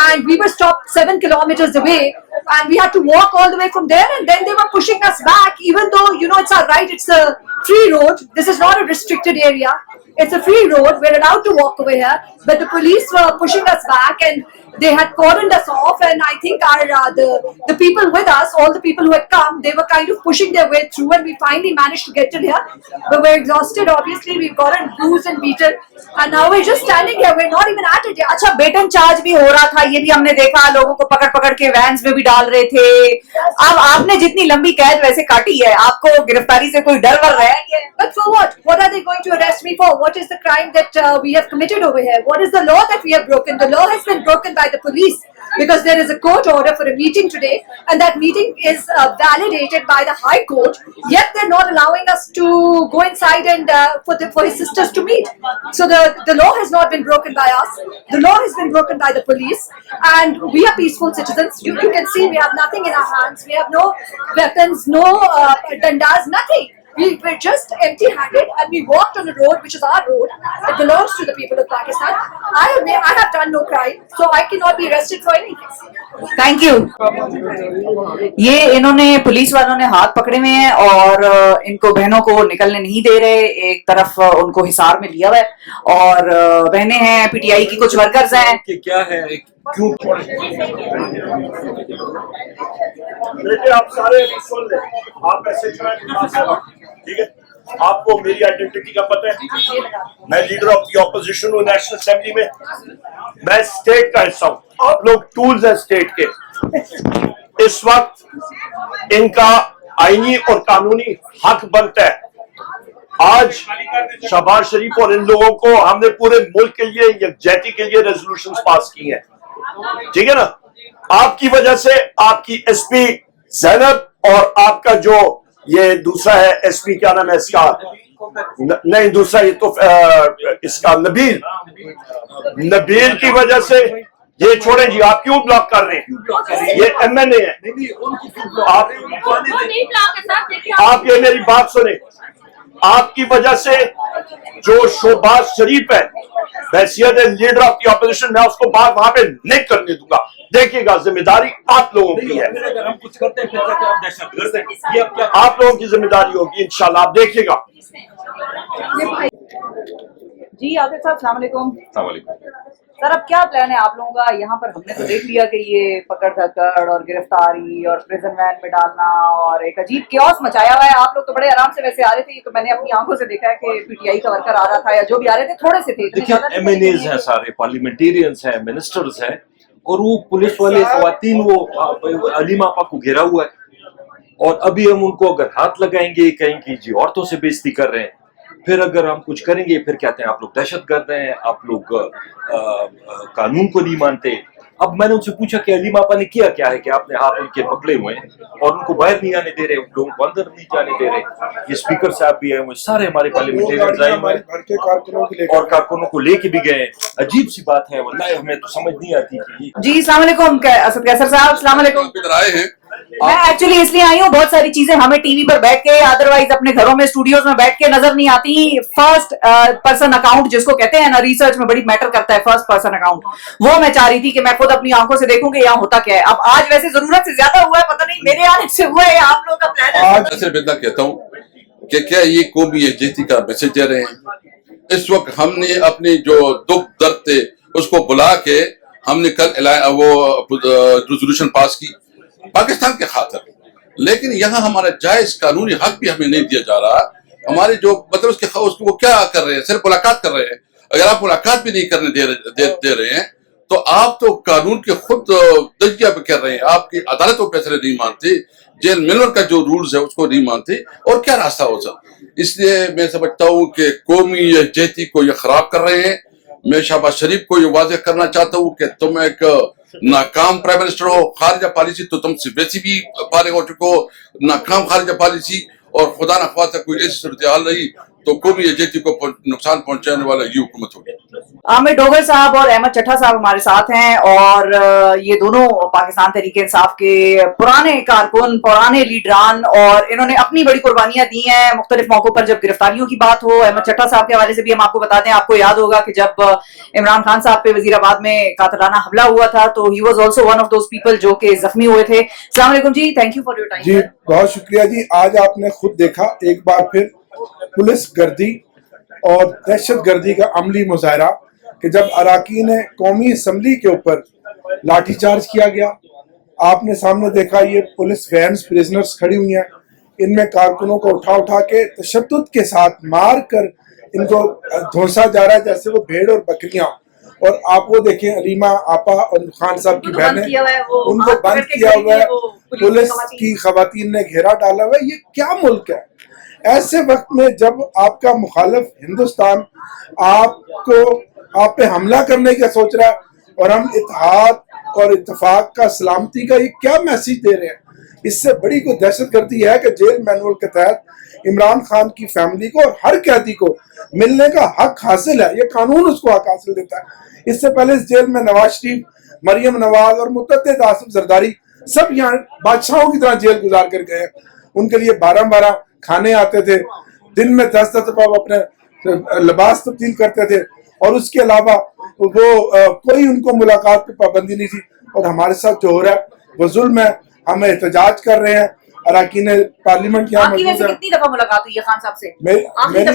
and we were stopped 7 kilometers away, and we had to walk all the way from there. And then they were pushing us back, even though it's our right. It's a free road. This is not a restricted area. It's a free road. We're allowed to walk over here, but the police were pushing us back, and they had cordoned us off. And I think our the people with us, all the people who had come, they were kind of pushing their way through, and we finally managed to get till here. But we're exhausted. Obviously, we've gotten bruised and beaten, and now we're just standing here. We're not even at it yet. اچھا, beaten charge بھی ہو رہا تھا, یہ بھی ہم نے دیکھا, لوگوں کو پکڑ پکڑ کے وینز میں بھی ڈال رہے تھے. اب آپ نے جتنی لمبی قید ویسے کاٹی ہے, آپ کو گرفتاری سے کوئی ڈر ور رہا ہے؟ But for what? What are they going to arrest me for? What is the crime that we have committed over here? What is the law that we have broken? The law has been broken by the police, because there is a court order for a meeting today, and that meeting is validated by the High Court, yet they're not allowing us to go inside and for his sisters to meet. So the law has not been broken by us. The law has been broken by the police, and we are peaceful citizens. You can see we have nothing in our hands. We have no weapons, no dandas, nothing. We were just empty-handed, and we walked on a road which is our road. It belongs to the people of Pakistan. I have done no crime, so I cannot be arrested for anything. Thank you. یہ انہوں نے police والوں نے ہاتھ پکڑے ہوئے ہیں اور ان کو بہنوں کو نکلنے نہیں دے رہے. ایک طرف ان کو حصار میں لیا ہوا ہے, اور بہنیں ہیں, پی ٹی آئی کی کچھ ورکرز ہیں. کیا ہے کیوں بیٹے آپ سارے سن لیں, آپ ایسے ٹھیک ہے, آپ کو میری آئیڈینٹی کا پتہ ہے, میں لیڈر آف دی اپوزیشن ہوں نیشنل اسمبلی میں, میں اسٹیٹ کا حصہ ہوں, آپ لوگ ٹولز ہیں اسٹیٹ کے. اس وقت ان کا آئینی اور قانونی حق بنتا ہے. آج شہباز شریف اور ان لوگوں کو ہم نے پورے ملک کے لیے یکجہتی کے لیے ریزولوشنز پاس کی ہیں, ٹھیک ہے نا. آپ کی وجہ سے آپ کی ایس پی زینب اور آپ کا جو یہ دوسرا ہے ایس پی, کیا نام ہے اس کا, نہیں دوسرا یہ تو اس کا نبیل کی وجہ سے, یہ چھوڑیں جی, آپ کیوں بلاک کر رہے ہیں؟ یہ ایم این اے ہے. آپ یہ میری بات سنیں, آپ کی وجہ سے جو شہباز شریف ہے بحیثیت لیڈر آف دی اپوزیشن, میں اس کو بات وہاں پہ نہیں کرنے دوں گا. دیکھیے گا, ذمہ داری آپ لوگوں کی ہے, آپ لوگوں کی ذمہ داری ہوگی انشاءاللہ, آپ دیکھیے گا. جی عاطف صاحب السلام علیکم. سر اب کیا پلان ہے آپ لوگوں کا یہاں پر؟ ہم نے تو دیکھ لیا کہ یہ پکڑ دھکڑ اور گرفتاری اور پریزن وین میں ڈالنا اور ایک عجیب کیوس مچایا ہوا ہے. آپ لوگ تو بڑے آرام سے ویسے آ رہے تھے, یہ تو میں نے اپنی آنکھوں سے دیکھا ہے کہ پی ٹی آئی کا ورکر آ رہا تھا یا جو بھی آ رہے تھے تھوڑے سے تھے. دیکھیں ایم این ایز ہیں, سارے پارلیمنٹیرینز ہیں, منسٹرز ہیں, اور وہ پولیس والے خواتین وہ علیم آپا کو گھیرا ہوا ہے, اور ابھی ہم ان کو اگر ہاتھ لگائیں گے کہیں کہ جی عورتوں سے بے عزتی کر رہے ہیں, پھر اگر ہم کچھ کریں گے پھر کہتے ہیں آپ لوگ دہشت گرد ہیں, آپ لوگ قانون کو نہیں مانتے. اب میں نے ان سے پوچھا کہ علیم آپا نے کیا کیا ہے کہ آپ نے ہاتھ ان کے پکڑے ہوئے ہیں اور ان کو باہر نہیں آنے دے رہے, ان لوگوں کو اندر نہیں جانے دے رہے. یہ اسپیکر صاحب بھی ہیں, وہ سارے ہمارے پارلیمنٹیرینز آئے ہوئے ہیں اور کارکنوں کو لے کے بھی گئے. عجیب سی بات ہے واللہ, ہمیں تو سمجھ نہیں آتی. جی السلام علیکم اسد قیصر صاحب, السلام علیکم. آئے ہیں میں ایکچولی اس لیے آئی ہوں, بہت ساری چیزیں ہمیں ٹی وی پر بیٹھ کے, ادروائز اپنے گھروں میں اسٹوڈیوز میں بیٹھ کے نظر نہیں آتی. فرسٹ پرسن اکاؤنٹ جس کو کہتے ہیں نا, ریسرچ میں بڑی میٹر کرتا ہے فرسٹ پرسن اکاؤنٹ, وہ میں چاہ رہی تھی کہ میں خود اپنی آنکھوں سے دیکھوں کہ یہاں ہوتا کیا ہے. اب آج ویسے ضرورت سے زیادہ ہوا ہے, پتہ نہیں میرے آنے سے ہوا ہے, آپ لوگ کا پلان ہے. آج صرف اتنا کہتا ہوں کہ کیا یہ قومی یکجہتی کا میسج دے رہے ہیں. اس وقت ہم نے اپنی جو دکھ درد تھے اس کو بلا کے ہم نے کل وہ ریزولوشن پاس کی پاکستان کے خاطر, لیکن یہاں ہمارا جائز قانونی حق بھی ہمیں نہیں دیا جا رہا. ہمارے جو مطلب اس کے وہ کیا کر رہے ہیں, صرف ملاقات کر رہے ہیں. اگر آپ ملاقات بھی نہیں کرنے دے رہے ہیں تو آپ تو قانون کے خود تجزیہ بھی کر رہے ہیں, آپ کی عدالت و فیصلے نہیں مانتے. जेल मैनुअल का जो रूल्स है उसको नहीं मानते, और क्या रास्ता हो सकता। इसलिए मैं समझता हूँ कि कौमी यकजहती को ये खराब कर रहे हैं। मैं शहबाज शरीफ को ये वाज़ेह करना चाहता हूँ कि तुम एक नाकाम प्राइम मिनिस्टर हो, खारिजा पॉलिसी तो तुम वैसे भी फारिग हो चुके हो, नाकाम खारिजा पॉलिसी, और खुदा न ख्वास्ता कोई ऐसी सूरत हाल रही तो कौमी यकजहती को नुकसान पहुंचाने वाला ये हुकूमत होगी। आमिर डोगर साहब और अहमद चट्टा साहब हमारे साथ हैं, और ये दोनों पाकिस्तान तहरीक इंसाफ के पुराने कारकुन, पुराने लीडरान, और इन्होंने अपनी बड़ी कुर्बानियां दी हैं मुख्तलिफ मौकों पर। जब गिरफ्तारियों की बात हो, अहमद चट्टा साहब के हवाले से भी हम आपको बता दें, आपको याद होगा कि जब इमरान खान साहब पे वजीराबाद में कातलाना हमला हुआ था तो ही was also one of those people जो कि जख्मी हुए थे। अस्सलाम वालेकुम जी, thank you for your time. जी बहुत शुक्रिया जी। आज आपने खुद देखा एक बार फिर पुलिस गर्दी और दहशत गर्दी का अमली मुजाहरा कि जब अराकीन कौमी असम्बली के ऊपर लाठीचार्ज किया गया। आपने सामने देखा ये पुलिस वैन्स प्रिजनर्स खड़ी हुई हैं, इनमें कारकुनों को उठा के तशद्दुद के साथ मार कर इनको धोसा जा रहा है जैसे वो भेड़ और बकरियां। और आप वो देखें, अलीमा आपा और खान साहब की बहनें, उनको बंद किया हुआ है, पुलिस की खवातीन ने घेरा डाला हुआ है। ये क्या मुल्क है? ऐसे वक्त में जब आपका मुखालिफ हिंदुस्तान आप पे हमला करने का सोच रहा है, और हम इत्तेहाद और इत्तेफाक का, सलामती का ये क्या मैसेज दे रहे हैं? इससे बड़ी कोई दहशतगर्दी है कि जेल मैनुअल के तहत इमरान खान की फैमिली को और हर कैदी को मिलने का हक हासिल है। ये कानून उसको हक हासिल देता है। इससे पहले इस जेल में नवाज शरीफ, मरियम नवाज और मुतअद्दिद आसिफ जरदारी सब यहाँ बादशाहों की तरह जेल गुजार कर गए। उनके लिए 12-12 खाने आते थे, दिन में 10-10 दफा अपने लिबास तब्दील करते थे, और उसके अलावा वो कोई उनको मुलाकात की पाबंदी नहीं थी। और हमारे साथ जो हो रहा है वो जुल्म है। हम एहतजाज कर रहे हैं, अरकान पार्लियामेंट यहाँ मौजूद है। कितनी दफा मुलाकात हुई है खान साहब से? मेरी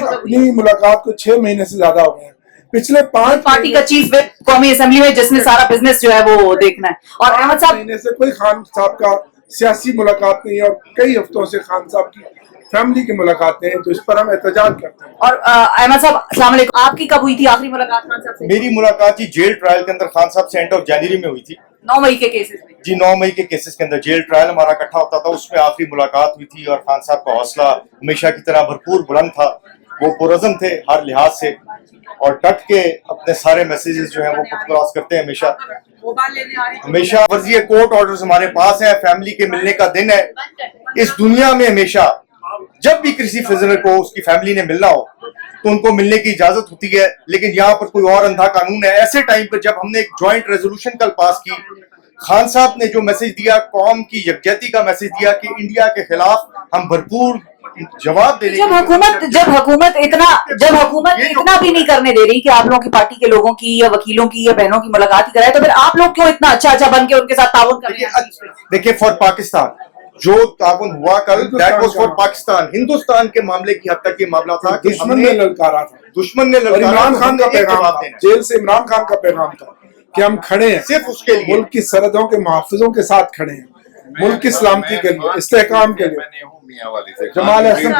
अपनी मुलाकात को 6 महीने से ज्यादा हो गए हैं। पिछले 5 पार्टी का चीफ विप कौमी असेंबली में, जिसने सारा बिजनेस जो है वो देखना है। और अहमद साहब, महीने से कोई खान साहब का सियासी मुलाकात नहीं है, और कई हफ्तों से खान साहब की फैमिली की मुलाकातें हैं, तो इस पर हम एहतजाज करते हैं। और अहमद साहब, अस्सलाम वालेकुम, आपकी कब हुई थी आखिरी मुलाकात खान साहब से? मेरी मुलाकात ही जेल ट्रायल के अंदर खान साहब से एंड ऑफ जनवरी में हुई थी। 9 मई के केसेस में? जी 9 मई के केसेस के अंदर जेल ट्रायल हमारा इकट्ठा होता था, उसमें आखिरी मुलाकात हुई थी। और खान साहब का हौसला हमेशा की तरह भरपूर बुलंद था। वो पुरअज़्म थे हर लिहाज से, और डट के अपने सारे मैसेजेस जो हैं वो क्रॉस करते हैं हमेशा। वर्जी कोर्ट ऑर्डर्स हमारे पास है, फैमिली के मिलने का दिन है। इस दुनिया में हमेशा जब भी किसी प्रिजनर को उसकी फैमिली ने मिलना हो तो उनको मिलने की इजाजत होती है, लेकिन यहाँ पर कोई और अंधा कानून है। ऐसे टाइम पर जब हमने एक ज्वाइंट रेजोल्यूशन कल पास की, खान साहब ने जो मैसेज दिया, कौम की यकजहती का मैसेज दिया कि इंडिया के खिलाफ हम भरपूर जवाब दे रही। जब हुकूमत इतना भी नहीं करने दे रही कि आप लोगों की पार्टी के लोगों की या वकीलों की या बहनों की मुलाकात ही कराए, तो फिर आप लोग क्यों इतना अच्छा बन के उनके साथ ताउन कर रहे हैं? देखिए, फॉर पाकिस्तान जो ताउन हुआ कल, that was for Pakistan. Hindustan के मामले की हद तक ये मामला था कि दुश्मन ने ललकारा था, इमरान खान का पैगाम था, जेल से इमरान खान का पैगाम था कि हम खड़े हैं सिर्फ उसके लिए, मुल्क की सरहदों के मुहाफिजों के साथ खड़े हैं, मुल्क की सलामती के लिए, इस्तेहकाम के लिए। जमाल अहसन,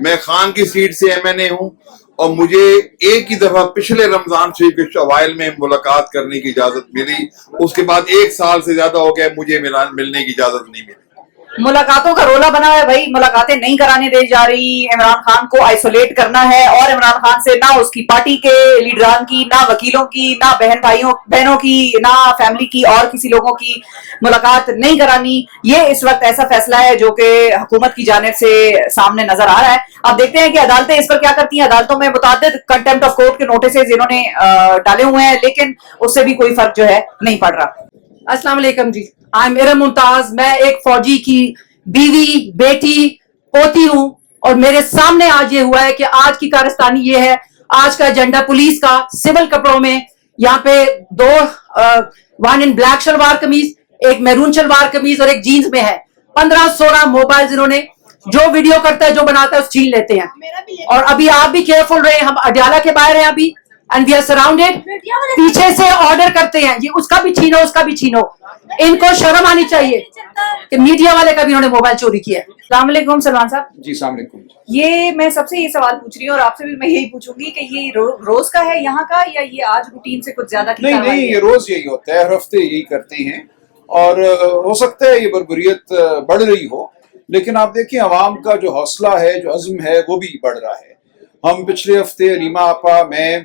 मैं खान की सीट से MNA हूँ, और मुझे एक ही दफा पिछले रमजान शरीफ के अवाइल में मुलाकात करने की इजाजत मिली। उसके बाद 1 साल से ज्यादा हो गया मुझे मिलने की इजाजत नहीं मिली। मुलाकातों का रोला बना है भाई, मुलाकातें नहीं कराने दे जा रही। इमरान खान को आइसोलेट करना है, और इमरान खान से ना उसकी पार्टी के लीडरान की, ना वकीलों की, ना बहनों की, ना फैमिली की और किसी लोगों की मुलाकात नहीं करानी। ये इस वक्त ऐसा फैसला है जो कि हुकूमत की जानिब से सामने नजर आ रहा है। अब देखते हैं कि अदालतें इस पर क्या करती हैं। अदालतों में मुताद्दिद कंटेम्प्ट ऑफ कोर्ट के नोटिस इन्होंने डाले हुए हैं, लेकिन उससे भी कोई फर्क जो है नहीं पड़ रहा। अस्सलाम वालेकुम जी, आई एम इरम मुमताज। मैं एक फौजी की बीवी, बेटी, पोती हूँ, और मेरे सामने आज ये हुआ है कि आज की कारस्तानी ये है। आज का एजेंडा पुलिस का सिविल कपड़ों में, यहाँ पे 2 वन इन ब्लैक शलवार कमीज, एक मैरून शलवार कमीज और एक जीन्स में है। 15-16 मोबाइल इन्होंने, जो वीडियो करता है, जो बनाता है, उस छीन लेते हैं। और अभी आप भी केयरफुल रहे, हम अडयाला के बाहर हैं अभी, एंड वी आर सराउंडेड। पीछे से ऑर्डर करते हैं, ये उसका भी छीनो, उसका भी छीनो। इनको शर्म आनी चाहिए कि मीडिया वाले का भी उन्होंने मोबाइल चोरी किया है। अस्सलाम वालेकुम सलमान साहब। जी अस्सलाम वालेकुम। ये मैं सबसे ये सवाल पूछ रही हूँ, और आपसे भी मैं यही पूछूंगी कि ये रोज का है यहाँ का, या ये आज रूटीन से कुछ ज्यादा की नहीं, ये रोज यही होता है, हर हफ्ते यही करते हैं। اور ہو سکتا ہے یہ بربریت بڑھ رہی ہو، لیکن آپ دیکھیں عوام کا جو حوصلہ ہے، جو عزم ہے، وہ بھی بڑھ رہا ہے. ہم پچھلے ہفتے علیمہ آپا، میں،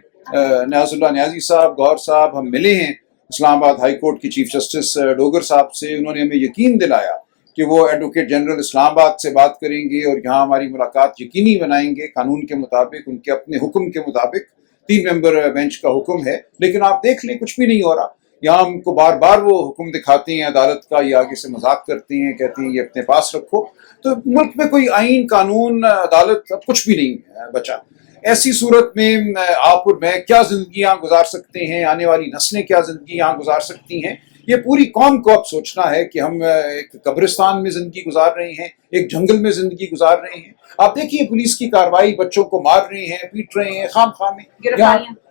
نیاز اللہ نیازی صاحب، گور صاحب، ہم ملے ہیں اسلام آباد ہائی کورٹ کی چیف جسٹس ڈوگر صاحب سے. انہوں نے ہمیں یقین دلایا کہ وہ ایڈوکیٹ جنرل اسلام آباد سے بات کریں گے اور یہاں ہماری ملاقات یقینی بنائیں گے قانون کے مطابق، ان کے اپنے حکم کے مطابق. 3 ممبر بینچ کا حکم ہے، لیکن آپ دیکھ لیں کچھ بھی نہیں ہو رہا. یہاں ہم کو بار بار وہ حکم دکھاتے ہیں عدالت کا، یہ آگے سے مذاق کرتے ہیں، کہتے ہیں یہ اپنے پاس رکھو. تو ملک میں کوئی آئین، قانون، عدالت، اب کچھ بھی نہیں بچا. ایسی صورت میں آپ اور میں کیا زندگیاں گزار سکتے ہیں، آنے والی نسلیں کیا زندگیاں گزار سکتی ہیں، یہ پوری قوم کو اب سوچنا ہے کہ ہم ایک قبرستان میں زندگی گزار رہے ہیں، ایک جنگل میں زندگی گزار رہے ہیں. آپ دیکھیے پولیس کی کارروائی، بچوں کو مار رہے ہیں، پیٹ رہے ہیں، خام خام میں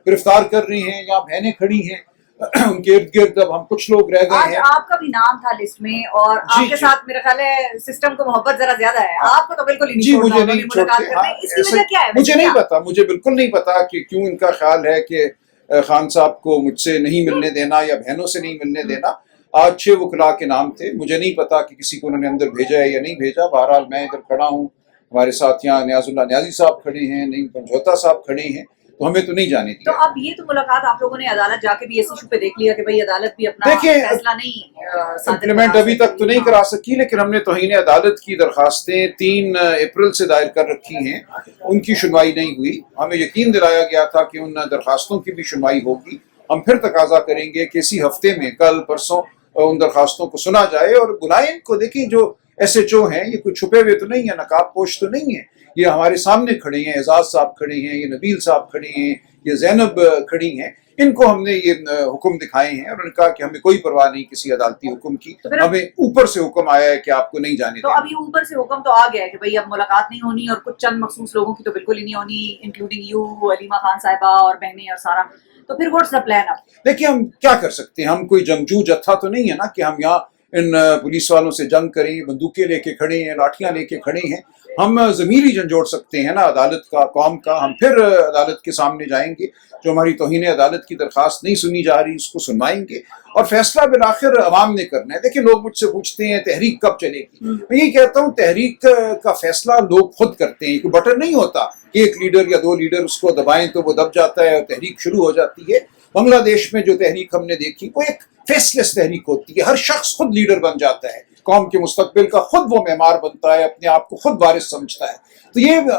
گرفتار کر رہے ہیں، یہاں بہنیں کھڑی ہیں ان کے ارد گرد. اب ہم کچھ لوگ رہ گئے ہیں. آپ کا بھی نام تھا لسٹ میں، اور آپ کے ساتھ میرا خیال ہے سسٹم کو محبت ذرا زیادہ ہے. آپ کو تو بالکل ہی نہیں چھوڑنا. مجھے نہیں چھوڑتے. اس کی وجہ کیا ہے؟ مجھے نہیں پتا، مجھے بالکل نہیں پتا کہ کیوں ان کا خیال ہے کہ خان صاحب کو مجھ سے نہیں ملنے دینا یا بہنوں سے نہیں ملنے دینا. آج 6 وکلاء کے نام تھے، مجھے نہیں پتا کہ کسی کو انہوں نے اندر بھیجا ہے یا نہیں بھیجا. بہرحال میں ادھر کھڑا ہوں، ہمارے ساتھ یہاں نیاز اللہ نیازی صاحب کھڑے ہیں، نعیم پنجوتا صاحب کھڑے ہیں، تو ہمیں تو نہیں جانے دیا. تو اب یہ تو ملاقات آپ لوگوں نے عدالت جا کے بھی اس ایشو پہ دیکھ لیا کہ بھئی عدالت بھی اپنا فیصلہ نہیں امپلیمنٹ ابھی تک تو نہیں کرا سکی، لیکن ہم نے توہین عدالت کی درخواستیں 3 اپریل سے دائر کر رکھی ہیں. ان کی سنوائی نہیں ہوئی. ہمیں یقین دلایا گیا تھا کہ ان درخواستوں کی بھی سنوائی ہوگی. ہم پھر تقاضا کریں گے کہ اسی ہفتے میں، کل پرسوں، ان درخواستوں کو سنا جائے اور بلائیں ان کو. دیکھیں جو SHO ہیں یہ کوئی چھپے ہوئے تو نہیں ہیں، نقاب پوش تو نہیں ہیں، یہ ہمارے سامنے کھڑے ہیں. اعزاز صاحب کھڑے ہیں، یہ نبیل صاحب کھڑے ہیں، یہ زینب کھڑی ہیں. ان کو ہم نے یہ حکم دکھائے ہیں اور انہوں نے کہا کہ ہمیں کوئی پرواہ نہیں کسی عدالتی حکم کی، ہمیں اوپر سے حکم آیا ہے کہ آپ کو نہیں جانے تو دیں. اب یہ اوپر سے حکم تو آ گیا ہے کہ بھئی اب ملاقات نہیں ہونی، اور کچھ چند مخصوص لوگوں کی تو بالکل ہی نہیں ہونی، انکلوڈنگ یو، علیمہ خان صاحبہ اور بہنیں اور سارا. تو پھر واٹس دا پلان اب؟ دیکھیں ہم کیا کر سکتے ہیں، ہم کوئی جنگجو جتھا تو نہیں ہے نا کہ ہم یہاں ان پولیس والوں سے جنگ کریں، بندوقیں لے کے کھڑے ہیں، لاٹھیاں لے کے کھڑے ہیں. ہم ضمیری جھنجھوڑ سکتے ہیں نا عدالت کا، قوم کا. ہم پھر عدالت کے سامنے جائیں گے، جو ہماری توہین عدالت کی درخواست نہیں سنی جا رہی اس کو سنوائیں گے، اور فیصلہ بالآخر عوام نے کرنا ہے. دیکھیں لوگ مجھ سے پوچھتے ہیں تحریک کب چلے گی. میں یہ کہتا ہوں تحریک کا فیصلہ لوگ خود کرتے ہیں. کوئی بٹن نہیں ہوتا کہ 1 لیڈر یا 2 لیڈر اس کو دبائیں تو وہ دب جاتا ہے اور تحریک شروع ہو جاتی ہے. بنگلہ دیش میں جو تحریک ہم نے دیکھی وہ ایک فیس لیس تحریک ہوتی ہے. ہر شخص خود لیڈر بن جاتا ہے، قوم کے مستقبل کا خود وہ معمار بنتا ہے، اپنے آپ کو خود وارث سمجھتا ہے. تو یہ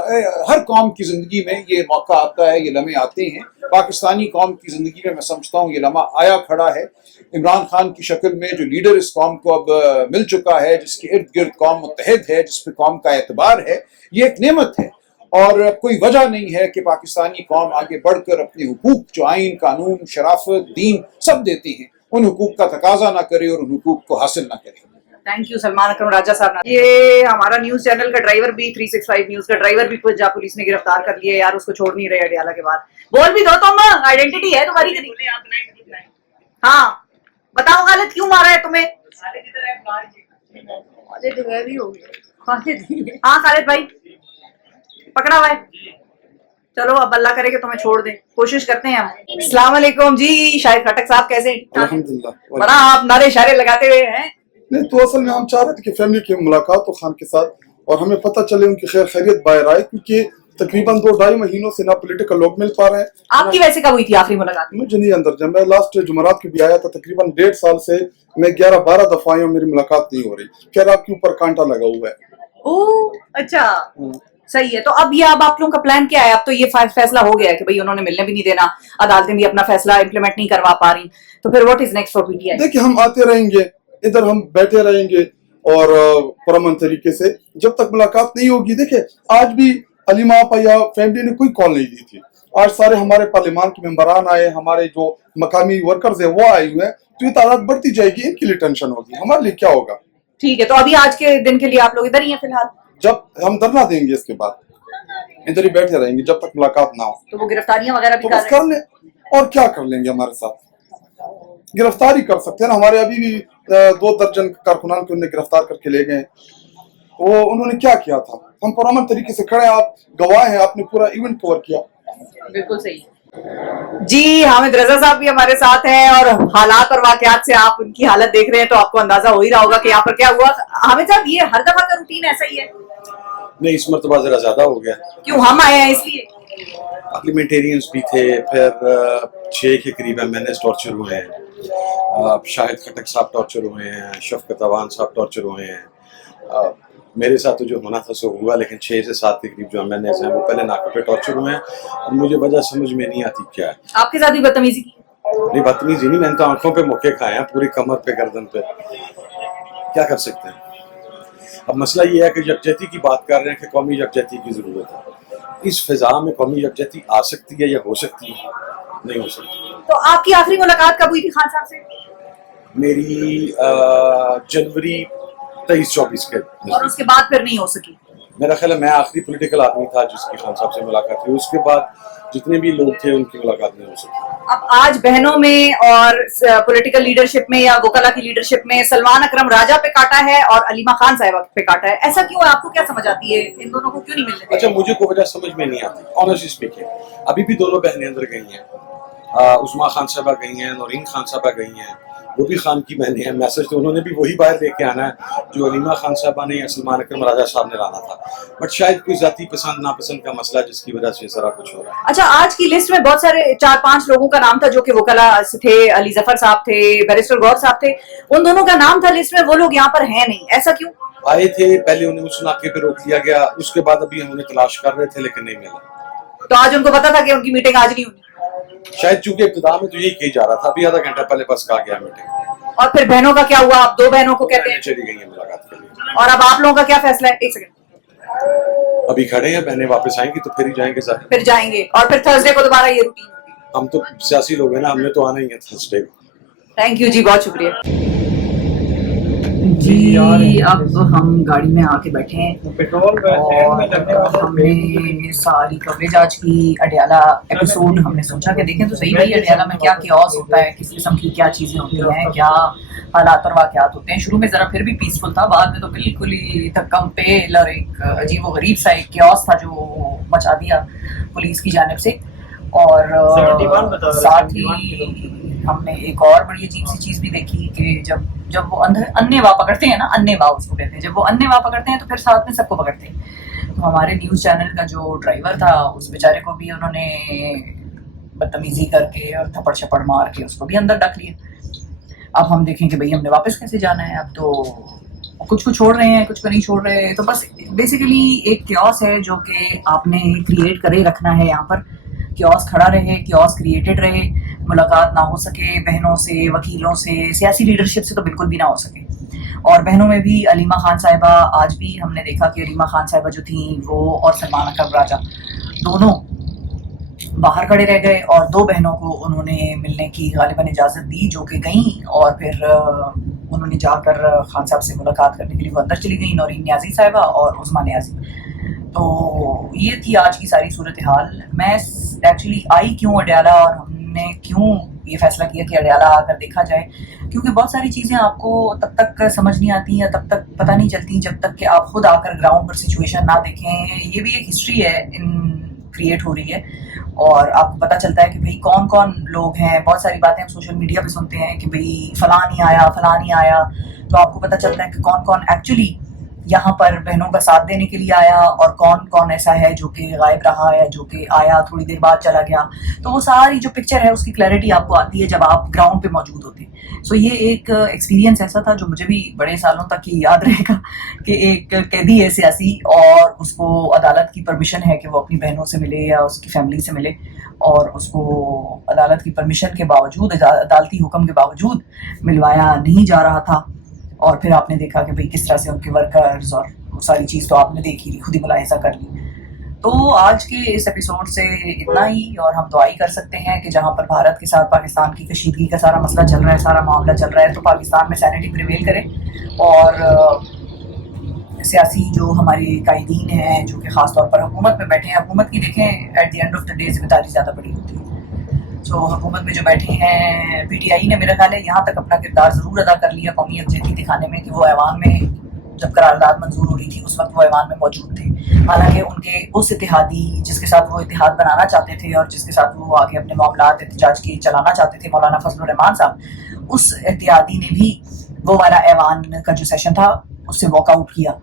ہر قوم کی زندگی میں یہ موقع آتا ہے، یہ لمحے آتے ہیں. پاکستانی قوم کی زندگی میں سمجھتا ہوں یہ لمحہ آیا کھڑا ہے. عمران خان کی شکل میں جو لیڈر اس قوم کو اب مل چکا ہے، جس کے ارد گرد قوم متحد ہے، جس پہ قوم کا اعتبار ہے، یہ ایک نعمت ہے. اور کوئی وجہ نہیں ہے کہ پاکستانی قوم آگے بڑھ کر اپنے حقوق جو آئین، قانون، شرافت، دین سب دیتے ہیں، ان حقوق کا تقاضا نہ کرے اور ان حقوق کو حاصل نہ کرے. تھینک یو سلمان اکرم راجہ صاحب. یہ ہمارا نیوز چینل کا ڈرائیور بھی 365 نیوز کا ڈرائیور بھی پنجاب پولیس نے گرفتار کر لیا یار. اس کو چھوڑ نہیں رہے اڈیالہ کے بعد. بول بھی دو تم، آئیڈینٹی ہے تمہاری. ہاں بتاؤ خالد کیوں مارا ہے تمہیں؟ ہاں خالد بھائی پکڑا ہوا ہے. چلو اب اللہ کرے کہ تمہیں چھوڑ دیں، کوشش کرتے ہیں ہم. السلام علیکم جی. شاہد خٹک صاحب کیسے ہیں؟ الحمدللہ. بڑا آپ نعرے اشارے لگاتے ہوئے ہیں. نہیں تو اصل میں ہم چاہ رہے تھے کہ فیملی کی ملاقات ہو خان کے ساتھ اور ہمیں پتہ چلے ان کی خیر خیریت باہر آئے، کیونکہ تقریباً 2-2.5 مہینوں سے نہ پولیٹیکل لوگ مل پا رہے ہیں. آپ کی ویسے کب ہوئی تھی آخری ملاقات؟ مجھے نہیں اندر جب میں لاسٹ جمعرات کے بھی آیا تھا، تقریباً 1.5 سال سے میں 11-12 دفعہ آیا ہوں، میری ملاقات نہیں ہو رہی. خیر آپ کے اوپر کانٹا لگا ہوا ہے. اوہ اچھا صحیح ہے. تو اب یہ اب آپ لوگوں کا پلان کیا ہے؟ اب تو یہ فیصلہ ہو گیا ہے کہ بھئی انہوں نے ملنے بھی نہیں دینا، عدالتیں بھی اپنا فیصلہ امپلیمنٹ نہیں کروا پا رہی. تو پھر what is next for PTI؟ دیکھیں ہم آتے رہیں گے ادھر، ہم بیٹھے رہیں گے اور پرامن طریقے سے جب تک ملاقات نہیں ہوگی. دیکھیں آج بھی علیمہ آپا یا فیملی نے کوئی کال نہیں دی تھی. آج سارے ہمارے پارلیمان کے ممبران آئے، ہمارے جو مقامی ورکرز ہیں وہ آئے ہوئے ہیں، تو یہ تعداد بڑھتی جائے گی. ان کے لیے ٹینشن ہوگی، ہمارے لیے کیا ہوگا. ٹھیک ہے. تو ابھی آج کے دن کے لیے آپ لوگ ادھر ہی ہیں فی الحال؟ جب ہم دھرنا دیں گے اس کے بعد ادھر ہی بیٹھے رہیں گے جب تک ملاقات نہ ہو. تو وہ گرفتاریاں وغیرہ بھی کر لیں، اور کیا کر لیں گے. ہمارے ساتھ گرفتاری کر سکتے ہیں نا. ہمارے ابھی بھی 2 درجن کارکنان کو انہیں گرفتار کر کے لے گئے. وہ انہوں نے کیا کیا تھا؟ ہم پرامن طریقے سے کھڑے ہیں، آپ گواہ ہیں، آپ نے پورا ایونٹ کور کیا. بالکل صحیح. जी हामिद रजा साहब भी हमारे साथ हैं और हालात और वाकयात से आप उनकी हालत देख रहे हैं तो आपको अंदाजा हो ही रहा होगा कि यहाँ पर क्या हुआ। हामिद साहब, ये हर दफा का रूटीन ऐसा ही है? नहीं, इस मरतबा जरा ज्यादा हो गया। क्यों, हम आए हैं इसलिए? पार्लियामेंटेरियंस भी थे, फिर 6 के करीब MNAs टॉर्चर हुए हैं, शाहिद खटक साहब टॉर्चर हुए हैं, शफकत अवान साहब टॉर्चर हुए हैं। मेरे साथ तो जो होना था सो हुआ, लेकिन 6 से 7 के करीब जो MNAs हैं वो पहले नाके पे टॉर्चर हुए हैं और मुझे वजह समझ में नहीं आती क्या है। आपके साथ भी बदतमीजी की? नहीं, बदतमीजी नहीं, मैंने तो आंखों पे मुक्के खाए हैं, पूरी कमर पे, गर्दन पे। क्या कर सकते हैं? अब मसला ये है कि यकजहती की बात कर रहे हैं कि कौमी यकजहती की जरूरत है। इस फिजा में कौमी यकजहती आ सकती है या हो सकती है? नहीं हो सकती। तो आपकी आखिरी मुलाकात कब हुई थी खान साहब से? मेरी जनवरी 23-24 के। और उसके बाद फिर नहीं हो सकी? मेरा ख्याल है मैं आखिरी पॉलिटिकल आदमी था जिसकी खान साहब से मुलाकात हुई। उसके बाद जितने भी लोग थे उनकी मुलाकात नहीं हो सकी। अब आज बहनों में और पॉलिटिकल लीडरशिप में या वकला की लीडरशिप में सलमान अकरम राजा पे काटा है और अलीमा खान साहिबा पे काटा है, ऐसा क्यों है? आपको क्या समझ आती है, इन दोनों को क्यों नहीं मिलने? अच्छा, मुझे कोई वजह समझ में नहीं आती, ऑनेस्टली स्पीकिंग। अभी भी दोनों बहनें अंदर गई हैं, उस्मा खान साहबा गई हैं, नौरीन खान साहबा गई हैं, वो भी खान की बहनें हैं। मैसेज तो उन्होंने भी वही बाहर लेके आना है जो अलीमा खान साहबा ने या सलमान अकरम राजा साहब ने लाना था, बट शायद कोई जाती पसंद नापसंद का मसला जिसकी वजह से सारा कुछ हो रहा है। अच्छा, आज की लिस्ट में बहुत सारे 4-5 लोगों का नाम था जो कि वकला थे, अली जफर साहब थे, बैरिस्टर गौर साहब थे, उन दोनों का नाम था लिस्ट में, वो लोग यहाँ पर हैं नहीं, ऐसा क्यों? आए थे, पहले उन्हें उस नाके पे रोक लिया गया, उसके बाद अभी हम उन्हें तलाश कर रहे थे लेकिन नहीं मिला। तो आज उनको पता था कि उनकी मीटिंग आज नहीं होगी? शायद चूंकि इब्तिदा में तो यही कही जा रहा था, अभी आधा घंटा पहले बस कहा गया मीटिंग। और फिर बहनों का क्या हुआ? आप 2 बहनों को कहते हैं चली गई है मुलाकात के लिए। और अब आप लोगों का क्या फैसला है? एक सेकंड, अभी खड़े हैं, बहनें वापस आएंगी तो फिर ही जाएंगे साथ। फिर जाएंगे और फिर थर्सडे को दोबारा ये रूटीन? हम तो सियासी लोग हैं ना, हमने तो आना ही है थर्सडे को। थैंक यू जी, बहुत शुक्रिया जी। अब हम गाड़ी में आके बैठे हैं पेट्रोल और हमने सारी कवरेज आज की अडयाला एपिसोड हमने सोचा कि देखें तो सही भाई अडयाला में क्या कियोस होता है, किस किस्म की क्या चीजें होती हैं, क्या हालात और वाकयात होते हैं। शुरू में जरा फिर भी पीसफुल था, बाद में तो बिल्कुल ही धक्कम पेल और एक अजीब व गरीब सा एक कियोस था जो मचा दिया पुलिस की जानिब से। और साथ ही हमने एक और बड़ी अजीब सी चीज भी देखी कि जब वो अन्नेवा पकड़ते हैं ना, अन्नेवा उसको कहते हैं, जब वो अन्नेवा पकड़ते हैं तो फिर साथ में सबको पकड़ते हैं। तो हमारे न्यूज चैनल का जो ड्राइवर था उस बेचारे को भी उन्होंने बदतमीजी करके और थप्पड़ छप्पड़ मार के उसको भी अंदर रख लिया। अब हम देखें कि भाई हमने वापस कैसे जाना है। अब तो कुछ को छोड़ रहे हैं, कुछ को नहीं छोड़ रहे, तो बस बेसिकली एक कियोस है जो कि आपने क्रिएट करे रखना है। यहाँ पर कियोस खड़ा रहे, कियोस क्रिएटेड रहे, मुलाकात ना हो सके बहनों से, वकीलों से, सियासी लीडरशिप से तो बिल्कुल भी ना हो सके। और बहनों में भी अलीमा खान साहिबा, आज भी हमने देखा कि अलीमा खान साहिबा जो थी वो और सलमान अकरम राजा दोनों बाहर खड़े रह गए और 2 बहनों को उन्होंने मिलने की गालिबन इजाज़त दी जो कि गईं और फिर उन्होंने जाकर खान साहब से मुलाकात करने के लिए वो अंदर चली गई, नौरीन न्याजी साहिबा और उस्मा न्याजी। तो ये थी आज की सारी सूरत हाल। मैं एक्चुअली आई क्यों अडयाला और हमने क्यों ये फैसला किया कि अडयाला आकर देखा जाए, क्योंकि बहुत सारी चीज़ें आपको तब तक समझ नहीं आती या तब तक पता नहीं चलती जब तक कि आप खुद आकर ग्राउंड पर सिचुएशन ना देखें। ये भी एक हिस्ट्री है क्रिएट हो रही है और आपको पता चलता है कि भाई कौन कौन लोग हैं। बहुत सारी बातें हम सोशल मीडिया पे सुनते हैं कि भाई फलां नहीं आया, फलां नहीं आया, तो आपको पता चलता है कि कौन कौन एक्चुअली यहाँ पर बहनों का साथ देने के लिए आया और कौन कौन ऐसा है जो कि गायब रहा है, जो कि आया थोड़ी देर बाद चला गया। तो वो सारी जो पिक्चर है उसकी क्लैरिटी आपको आती है जब आप ग्राउंड पे मौजूद होते हैं। सो ये एक एक्सपीरियंस ऐसा था जो मुझे भी बड़े सालों तक ही याद रहेगा कि एक कैदी है सियासी और उसको अदालत की परमिशन है कि वो अपनी बहनों से मिले या उसकी फैमिली से मिले और उसको अदालत की परमिशन के बावजूद, अदालती हुक्म के बावजूद मिलवाया नहीं जा रहा था। और फिर आपने देखा कि भाई किस तरह से उनके वर्कर्स और वो सारी चीज़ तो आपने देखी ली, खुद ही मुलाहिजा कर ली। तो आज के इस एपिसोड से इतना ही और हम दुआ ही कर सकते हैं कि जहाँ पर भारत के साथ पाकिस्तान की कशीदगी का सारा मसला चल रहा है, सारा मामला चल रहा है, तो पाकिस्तान में सैनिटी प्रिवेल करे और सियासी जो हमारे कायदीन हैं जो कि ख़ास तौर पर हुकूमत में बैठे हैं, हुकूमत की देखें at the end of the day जिम्मेदारी ज़्यादा बड़ी होती है। सो हुकूमत में जो बैठे हैं, PTI ने मेरा ख्याल है यहाँ तक अपना किरदार ज़रूर अदा कर लिया कौमी यकजहती दिखाने में कि वो ऐवान में जब करारदाद मंजूर हो रही थी उस वक्त वो ऐवान में मौजूद थे। हालांकि उनके उस इत्तेहादी जिसके साथ वो इत्तेहाद बनाना चाहते थे और जिसके साथ वो आगे अपने मामलात एहतजाज के चलाना चाहते थे, मौलाना फजलुर रहमान साहब, उस इत्तेहादी ने भी वो वाला ऐवान का जो सेशन था उससे वॉकआउट किया,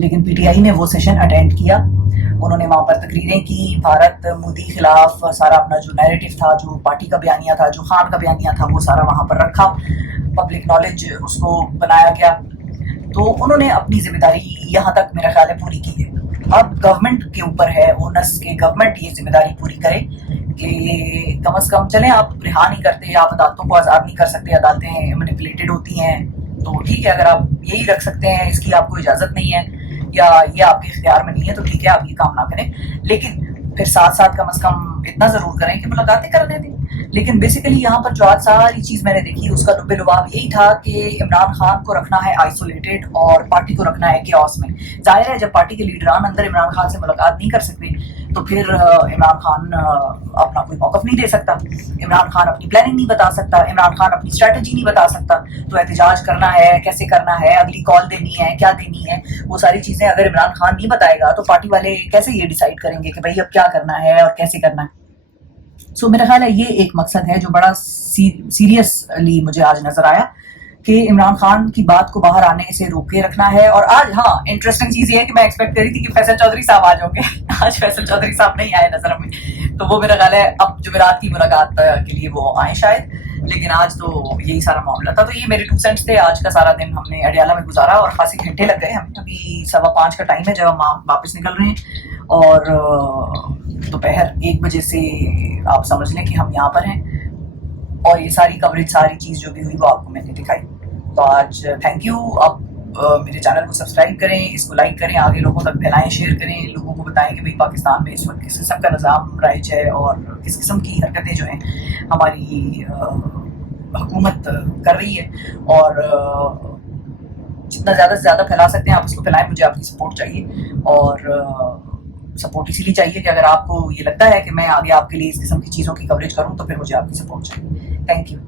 लेकिन पीटीआई ने वो सेशन अटेंड किया। उन्होंने वहाँ पर तकरीरें की, भारत मोदी खिलाफ सारा अपना जो नैरेटिव था, जो पार्टी का बयानिया था, जो खान का बयानिया था, वो सारा वहाँ पर रखा, पब्लिक नॉलेज उसको बनाया गया। तो उन्होंने अपनी जिम्मेदारी यहाँ तक मेरा ख्याल है पूरी की है। अब गवर्नमेंट के ऊपर है, ओनर्स के, गवर्नमेंट ये जिम्मेदारी पूरी करे कि कम से कम चलें, आप रिहा नहीं करते, आप अदालतों को आज़ाद नहीं कर सकते, अदालतें मैनिपुलेटेड होती हैं, तो ठीक है, अगर आप यही रख सकते हैं, इसकी आपको इजाज़त नहीं है या ये आपके इख्तियार में नहीं है, तो ठीक है, आप ये काम ना करें, लेकिन फिर साथ साथ कम से कम इतना ज़रूर करें कि मुलाकातें करने दें। लेकिन बेसिकली यहाँ पर जो आज सारी चीज़ मैंने देखी उसका लुब्बे लुबाब यही था कि इमरान खान को रखना है आइसोलेटेड और पार्टी को रखना है केओस में। जाहिर है जब पार्टी के लीडरान अंदर इमरान खान से मुलाकात नहीं कर सकते तो फिर इमरान खान अपना कोई मौक़िफ़ नहीं दे सकता, इमरान खान अपनी प्लानिंग नहीं बता सकता, इमरान खान अपनी स्ट्रैटेजी नहीं बता सकता। तो एहतजाज करना है, कैसे करना है, अगली कॉल देनी है, क्या देनी है, वो सारी चीज़ें अगर इमरान खान नहीं बताएगा तो पार्टी वाले कैसे ये डिसाइड करेंगे कि भाई अब क्या करना है और कैसे करना है। सो मेरा ख्याल है ये एक मकसद है जो बड़ा सीरियसली मुझे आज नज़र आया कि इमरान खान की बात को बाहर आने से रोक के रखना है। और आज हाँ इंटरेस्टिंग चीज़ ये है कि मैं एक्सपेक्ट करी थी कि फैसल चौधरी साहब आ जाओगे, आज फैसल चौधरी साहब नहीं आए नजर में, तो वो मेरा ख्याल है अब जुमेरात की मुलाकात के लिए वो आए शायद, लेकिन आज तो यही सारा मामला था। तो ये मेरे 2 सेंट्स थे। आज का सारा दिन हमने अडियाला में गुजारा और खासी घंटे लग गए हमें। अभी 5:15 का टाइम है जब हम वापस निकल रहे हैं और दोपहर 1 बजे से आप समझ लें कि हम यहाँ पर हैं और ये सारी कवरेज, सारी चीज़ जो भी हुई वो आपको मैंने दिखाई। तो आज थैंक यू। आप मेरे चैनल को सब्सक्राइब करें, इसको लाइक करें, आगे लोगों तक फैलाएं, शेयर करें, लोगों को बताएं कि भाई पाकिस्तान में इस वक्त किस किस्म का निज़ाम राइज है और किस किस्म की हरकतें जो हैं हमारी हुकूमत कर रही है। और जितना ज़्यादा से ज़्यादा फैला सकते हैं आप उसको फैलाएं। मुझे आपकी सपोर्ट चाहिए और सपोर्ट इसीलिए चाहिए कि अगर आपको ये लगता है कि मैं आगे आपके लिए इस किस्म की चीज़ों की कवरेज करूँ तो फिर मुझे आपकी सपोर्ट चाहिए। Thank you.